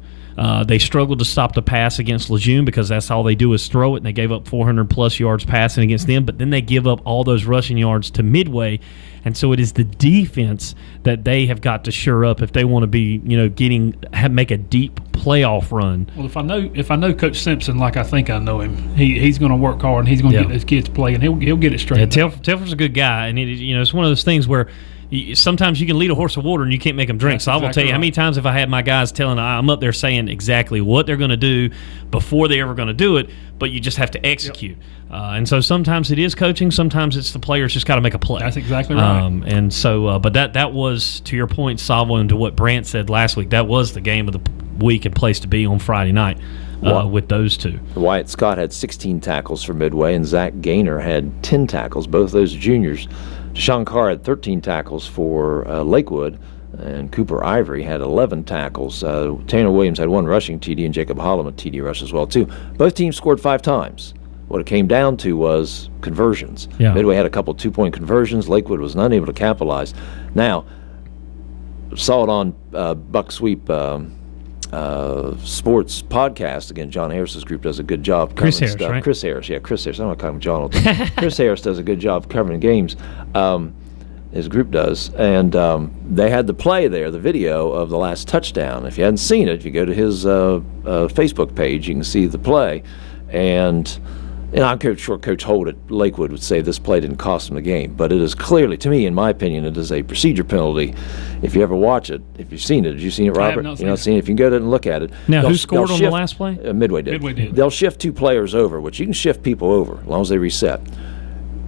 They struggled to stop the pass against Lejeune because that's all they do is throw it, and they gave up 400-plus yards passing against them. But then they give up all those rushing yards to Midway. And so it is the defense that they have got to shore up if they want to be, make a deep playoff run. Well, if I know Coach Sampson like I think I know him, he's going to work hard and he's going to get his kids playing. He'll get it straight. Yeah, Telfer's a good guy, and it's one of those things where sometimes you can lead a horse to water and you can't make them drink. That's so I will tell you how many times have I had my guys I'm up there saying exactly what they're going to do before they're ever going to do it, but you just have to execute. Yep. And so sometimes it is coaching, sometimes it's the players just got to make a play. That's exactly right. And so, but that was, to your point, Salvo, and to what Brant said last week, that was the game of the week and place to be on Friday night with those two. Wyatt Scott had 16 tackles for Midway, and Zach Gaynor had 10 tackles, both those juniors. Deshaun Carr had 13 tackles for Lakewood, and Cooper Ivory had 11 tackles. Tanner Williams had 1 rushing TD, and Jacob Hollum a TD rush as well, too. Both teams scored 5 times. What it came down to was conversions. Yeah. Midway had a couple 2-point conversions. Lakewood was unable to capitalize. Now, saw it on Buck Sweep Sports podcast. Again, John Harris's group does a good job covering Harris, stuff. right? Chris Harris. I don't want to call him John all the time. Chris Harris does a good job covering games. His group does. And they had the play there, the video of the last touchdown. If you hadn't seen it, if you go to his Facebook page, you can see the play. And I'm sure Coach Holt at Lakewood would say this play didn't cost him the game, but it is clearly, to me, in my opinion, it is a procedure penalty. If you ever watch it, if you've seen it, have you seen it, Robert? I have not seen it. Seen it. If you can go there and look at it. Now, who scored on the last play? Midway did. They'll shift 2 players over, which you can shift people over as long as they reset.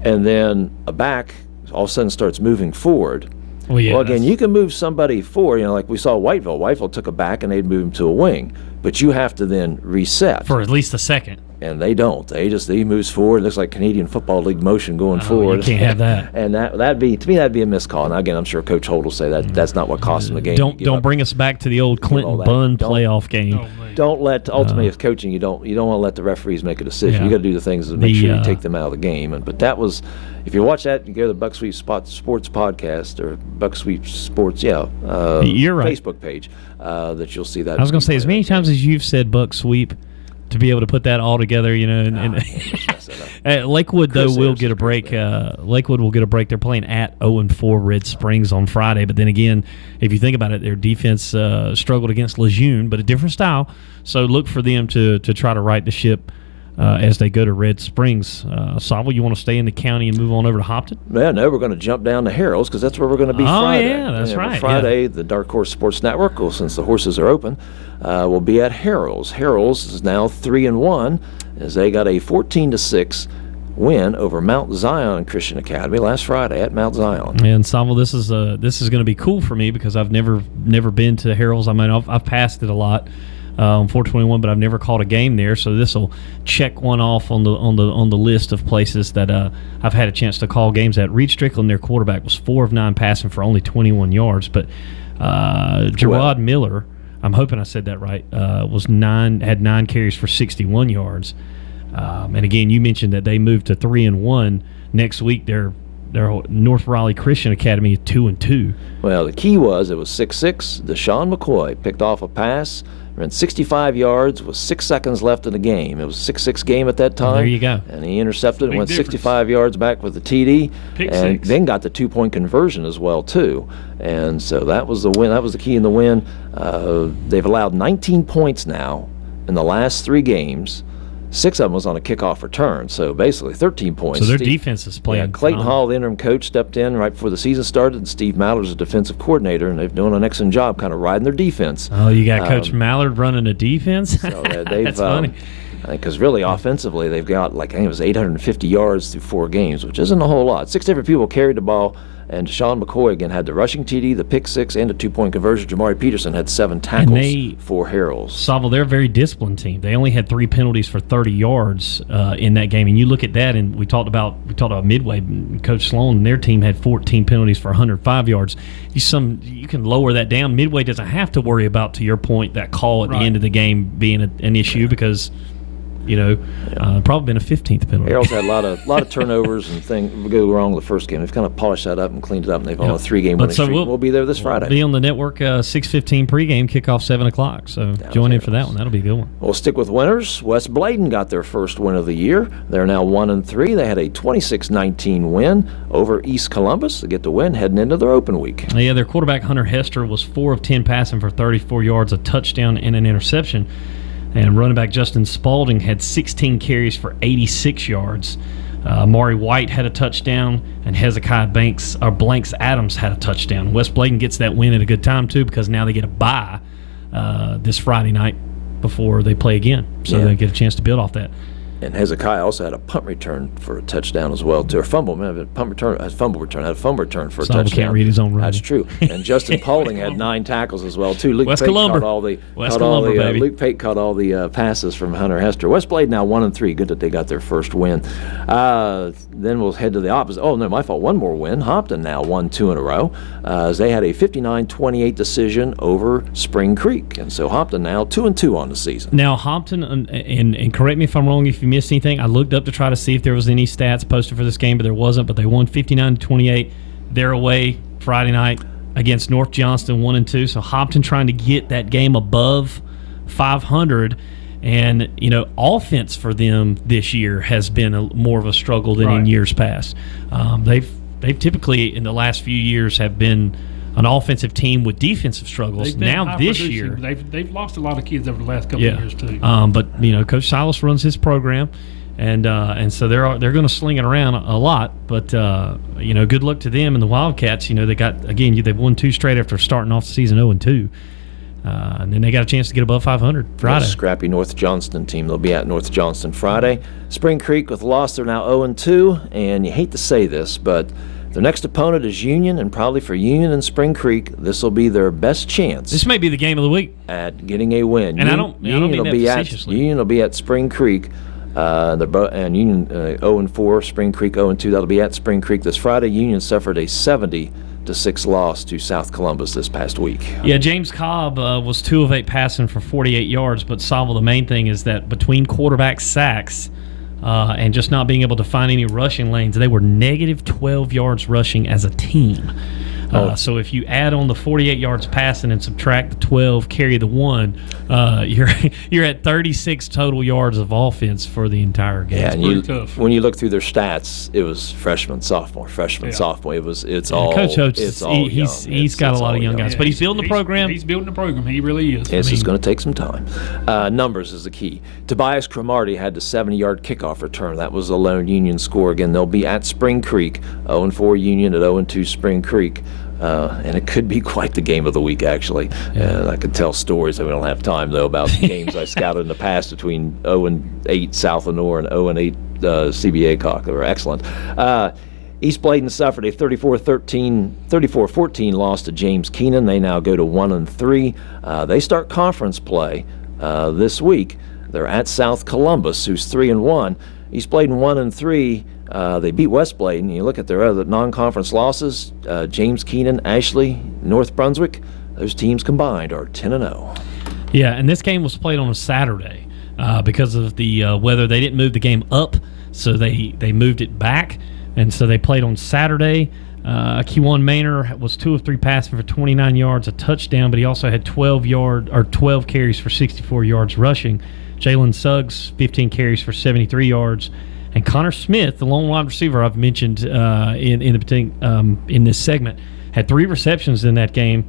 And then a back all of a sudden starts moving forward. Well, again, you can move somebody forward, like we saw Whiteville. Whiteville took a back and they'd move him to a wing, but you have to then reset. For at least a second. And they don't. He moves forward. It looks like Canadian Football League motion going forward. You can't have that. And that'd be a missed call. Now again, I'm sure Coach Holt will say that's not what cost him the game. Don't bring us back to the old Clinton Bunn playoff game. Don't let ultimately as coaching you don't want to let the referees make a decision. Yeah. You got to do the things to make sure you take them out of the game. But that was, if you watch that, you go to the Buck Sweep Sports podcast or Buck Sweep Sports, you're right. Facebook page that you'll see that. I was going to say, as many times as you've said Buck Sweep, to be able to put that all together, Lakewood though will get a break. Lakewood will get a break. They're playing at 0-4 Red Springs on Friday. But then again, if you think about it, their defense struggled against Lejeune, but a different style. So look for them to try to right the ship as they go to Red Springs. Salvo, you want to stay in the county and move on over to Hopton? Yeah, no, we're going to jump down to Harrell's because that's where we're going to be Friday. Oh, yeah, that's right. Friday, the Dark Horse Sports Network, since the horses are open, will be at Harrell's. Harrell's is now 3-1 as they got a 14-6 win over Mount Zion Christian Academy last Friday at Mount Zion. And Salvo, this is going to be cool for me because I've never been to Harrell's. I mean, I've passed it a lot. 421, but I've never caught a game there, so this will check one off on the list of places that I've had a chance to call games at. Reed Strickland, their quarterback, was 4 of 9 passing for only 21 yards, but Gerard Miller, I'm hoping I said that right, had 9 carries for 61 yards. And again, you mentioned that they moved to 3-1. Next week, their North Raleigh Christian Academy 2-2. Well, the key was it was 6-6. Deshaun McCoy picked off a pass, ran 65 yards with 6 seconds left in the game. It was a 6-6 game at that time. There you go. And he intercepted and went difference. 65 yards back with the TD. Pick and six. Then got the 2-point conversion as well, too. And so that was the win. That was the key in the win. They've allowed 19 points now in the last 3 games. 6 of them was on a kickoff return. So basically 13 points. So their defense is playing. Yeah, Clayton Hall, the interim coach, stepped in right before the season started, and Steve Mallard's the defensive coordinator, and they're doing an excellent job kind of riding their defense. Oh, you got Coach Mallard running a defense? So they've, That's funny. Because really offensively, they've got, like, I think it was 850 yards through 4 games, which isn't a whole lot. 6 different people carried the ball. And Sean McCoy, again, had the rushing TD, the pick 6, and a 2-point conversion. Jamari Peterson had 7 tackles, 4 Heralds. Saville, they're a very disciplined team. They only had 3 penalties for 30 yards in that game. And you look at that, and we talked about Midway. Coach Sloan and their team had 14 penalties for 105 yards. You can lower that down. Midway doesn't have to worry about, to your point, that call at the end of the game being an issue because – probably been a 15th penalty. Harold's had a lot of turnovers and things go wrong the first game. They've kind of polished that up and cleaned it up, and they've on a 3-game winning streak. We'll be there this Friday. Be on the network 6:15 pregame, kickoff 7 o'clock. So join in for that one. That'll be a good one. We'll stick with winners. West Bladen got their first win of the year. They're now 1-3. They had a 26-19 win over East Columbus. They get the win heading into their open week. Yeah, their quarterback Hunter Hester was 4 of 10 passing for 34 yards, a touchdown and an interception. And running back Justin Spaulding had 16 carries for 86 yards. Maury White had a touchdown, and Hezekiah Blanks Adams had a touchdown. West Bladen gets that win at a good time, too, because now they get a bye this Friday night before they play again. So they get a chance to build off that. And Hezekiah also had a punt return for a touchdown as well, too. Or fumble, man, a fumble return for a touchdown. Can't read his own writing. That's true. And Justin Paulding had 9 tackles as well, too. Luke Pate caught all the passes from Hunter Hester. West Bladen now 1-3. Good that they got their first win. Then we'll head to the opposite. Oh, no, my fault. One more win. Hopton now won 2 in a row. As they had a 59-28 decision over Spring Creek. And so Hopton now 2-2 on the season. Now, Hopton, and correct me if I'm wrong if you missed anything. I looked up to try to see if there was any stats posted for this game, but there wasn't. But they won 59-28. They're away Friday night against North Johnston, 1-2. So Hopton trying to get that game above 500. And, offense for them this year has been more of a struggle than in years past. They've typically, in the last few years, have been an offensive team with defensive struggles. Now this year, they've lost a lot of kids over the last couple of years too. But Coach Silas runs his program, and so they're going to sling it around a lot. But good luck to them and the Wildcats. They've won 2 straight after starting off the season 0-2. And then they got a chance to get above 500 Friday. Scrappy North Johnston team. They'll be at North Johnston Friday. Spring Creek with a loss. They're now 0-2. And you hate to say this, but their next opponent is Union, and probably for Union and Spring Creek, this will be their best chance. This may be the game of the week at getting a win. And I don't mean that facetiously. Union will be at Spring Creek. And Union 0-4, Spring Creek 0-2. That'll be at Spring Creek this Friday. Union suffered a 70-6 loss to South Columbus this past week. Yeah, James Cobb was 2 of 8 passing for 48 yards, but Saville, the main thing is that between quarterback sacks and just not being able to find any rushing lanes, they were negative 12 yards rushing as a team. So if you add on the 48 yards passing and subtract the 12, carry the 1, you're at 36 total yards of offense for the entire game. Yeah, and when you look through their stats, it was freshman, sophomore. It's all. Coach Hoach, young. He's got a lot of young guys, but he's building the program. He's building the program. He really is. It's just going to take some time. Numbers is the key. Tobias Cromartie had the 70-yard kickoff return. That was the lone Union score. Again, they'll be at Spring Creek, 0-4 Union at 0-2 Spring Creek. And it could be quite the game of the week, actually. I could tell stories that we don't have time, though, about games I scouted in the past between 0-8 South Lenore and 0-8 CBA Cock. They were excellent. East Bladen suffered a 34-14 loss to James Keenan. They now go to 1-3. They start conference play this week. They're at South Columbus, who's 3-1. East Bladen 1-3. They beat West Bladen. You look at their other non-conference losses, James Keenan, Ashley, North Brunswick, those teams combined are 10-0. Yeah, and this game was played on a Saturday because of the weather. They didn't move the game up, so they moved it back, and so they played on Saturday. Kewan Maynor was 2 of 3 passing for 29 yards, a touchdown, but he also had 12 carries for 64 yards rushing. Jalen Suggs, 15 carries for 73 yards. And Connor Smith, the lone wide receiver I've mentioned in this segment, had 3 receptions in that game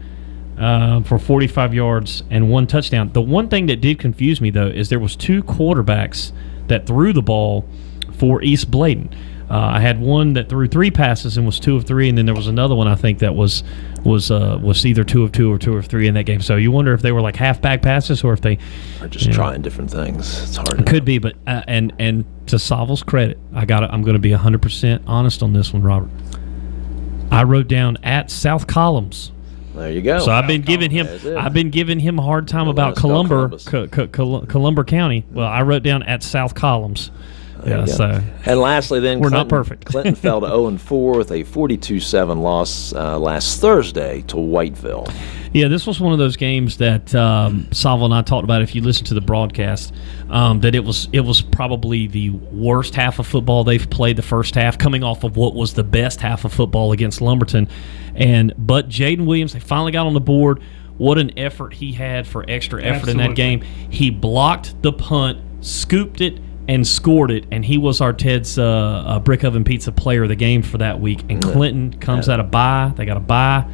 for 45 yards and 1 touchdown. The one thing that did confuse me, though, is there was 2 quarterbacks that threw the ball for East Bladen. I had one that threw 3 passes and was 2 of 3, and then there was another one I think that was either 2 of 2 or 2 of 3 in that game. So you wonder if they were like halfback passes or if they are just trying different things. It's hard. It could be, but and to Sauvel's credit, I'm going to be 100% honest on this one, Robert. I wrote down at South Columns. There you go. So I've been giving him a hard time about Columber County. Well, I wrote down at South Columns. Yeah, so and lastly, then we're not perfect. Clinton fell to 0-4 with a 42-7 loss last Thursday to Whiteville. Yeah, this was one of those games that Salvo and I talked about. If you listen to the broadcast, that it was probably the worst half of football they've played the first half, coming off of what was the best half of football against Lumberton. But Jaden Williams, they finally got on the board. What an effort he had for extra effort in that game. He blocked the punt, scooped it, and scored it, and he was our Ted's Brick Oven Pizza player of the game for that week. And Clinton comes out of bye. They got a bye,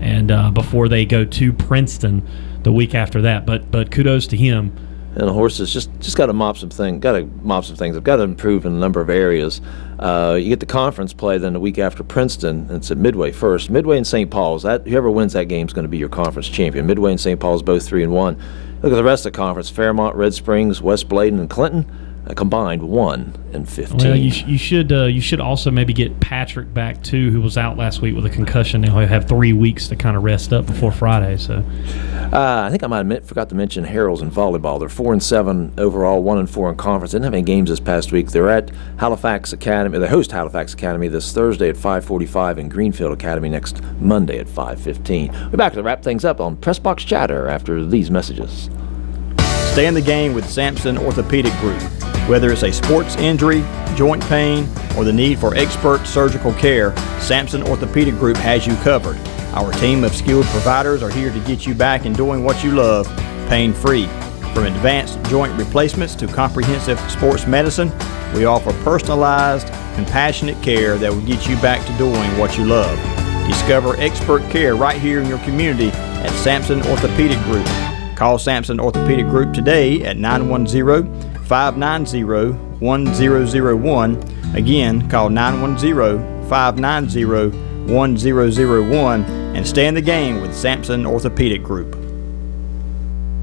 and before they go to Princeton the week after that. But kudos to him. And the horses just got to mop some things. They've got to improve in a number of areas. You get the conference play then the week after Princeton. It's at Midway first. Midway and St. Paul's. Whoever wins that game is going to be your conference champion. Midway and St. Paul's both 3-1. Look at the rest of the conference: Fairmont, Red Springs, West Bladen, and Clinton. Combined 1-15. Well, you should also maybe get Patrick back too, who was out last week with a concussion. Now he'll have 3 weeks to kind of rest up before Friday. So I think I might have forgot to mention Harrell's in volleyball. They're 4-7 overall, 1-4 in conference. They didn't have any games this past week. They're at Halifax Academy. They host Halifax Academy this Thursday at 5:45 and Greenfield Academy next Monday at 5:15. We're back to wrap things up on Pressbox Chatter after these messages. Stay in the game with Sampson Orthopedic Group. Whether it's a sports injury, joint pain, or the need for expert surgical care, Sampson Orthopedic Group has you covered. Our team of skilled providers are here to get you back and doing what you love, pain-free. From advanced joint replacements to comprehensive sports medicine, we offer personalized, compassionate care that will get you back to doing what you love. Discover expert care right here in your community at Sampson Orthopedic Group. Call Sampson Orthopedic Group today at 910-590-1001. Again, call 910-590-1001 and stay in the game with Sampson Orthopedic Group.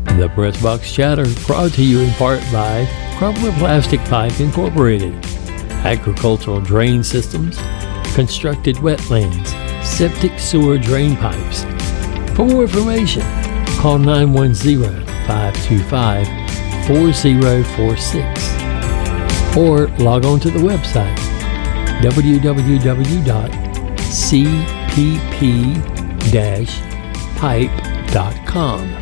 The Pressbox Chatter brought to you in part by Crumpler Plastic Pipe Incorporated, agricultural drain systems, constructed wetlands, septic sewer drain pipes. For more information, call 910-525-4046 or log on to the website www.cpp-pipe.com.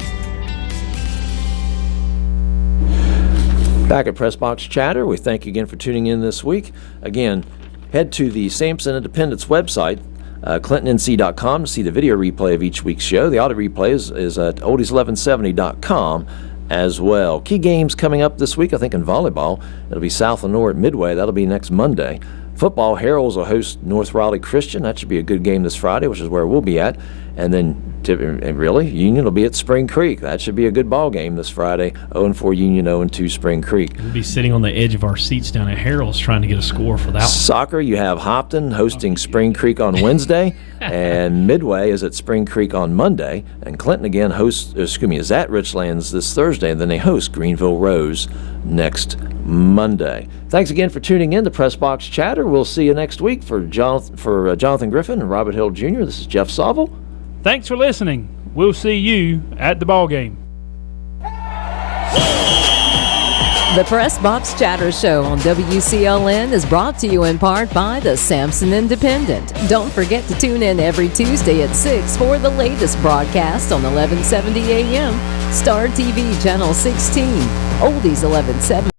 Back at Pressbox Chatter, we thank you again for tuning in this week. Again, head to the Sampson Independent's website, ClintonNC.com, to see the video replay of each week's show. The audio replay is at oldies1170.com as well. Key games coming up this week, I think, in volleyball. It'll be South Lenore at Midway. That'll be next Monday. Football, Harrell's will host North Raleigh Christian. That should be a good game this Friday, which is where we'll be at. And then, Union will be at Spring Creek. That should be a good ball game this Friday. 0-4 Union, 0-2 Spring Creek. We'll be sitting on the edge of our seats down at Harrell's trying to get a score for that one. Soccer, you have Hopton hosting Spring Creek on Wednesday, and Midway is at Spring Creek on Monday. And Clinton again is at Richlands this Thursday, and then they host Greenville Rose next Monday. Thanks again for tuning in to Pressbox Chatter. We'll see you next week. For Jonathan Griffin and Robert Hill Jr., this is Jeff Sauvel. Thanks for listening. We'll see you at the ball game. The Pressbox Chatter Show on WCLN is brought to you in part by the Sampson Independent. Don't forget to tune in every Tuesday at 6 for the latest broadcast on 1170 AM, Star TV Channel 16, Oldies 1170.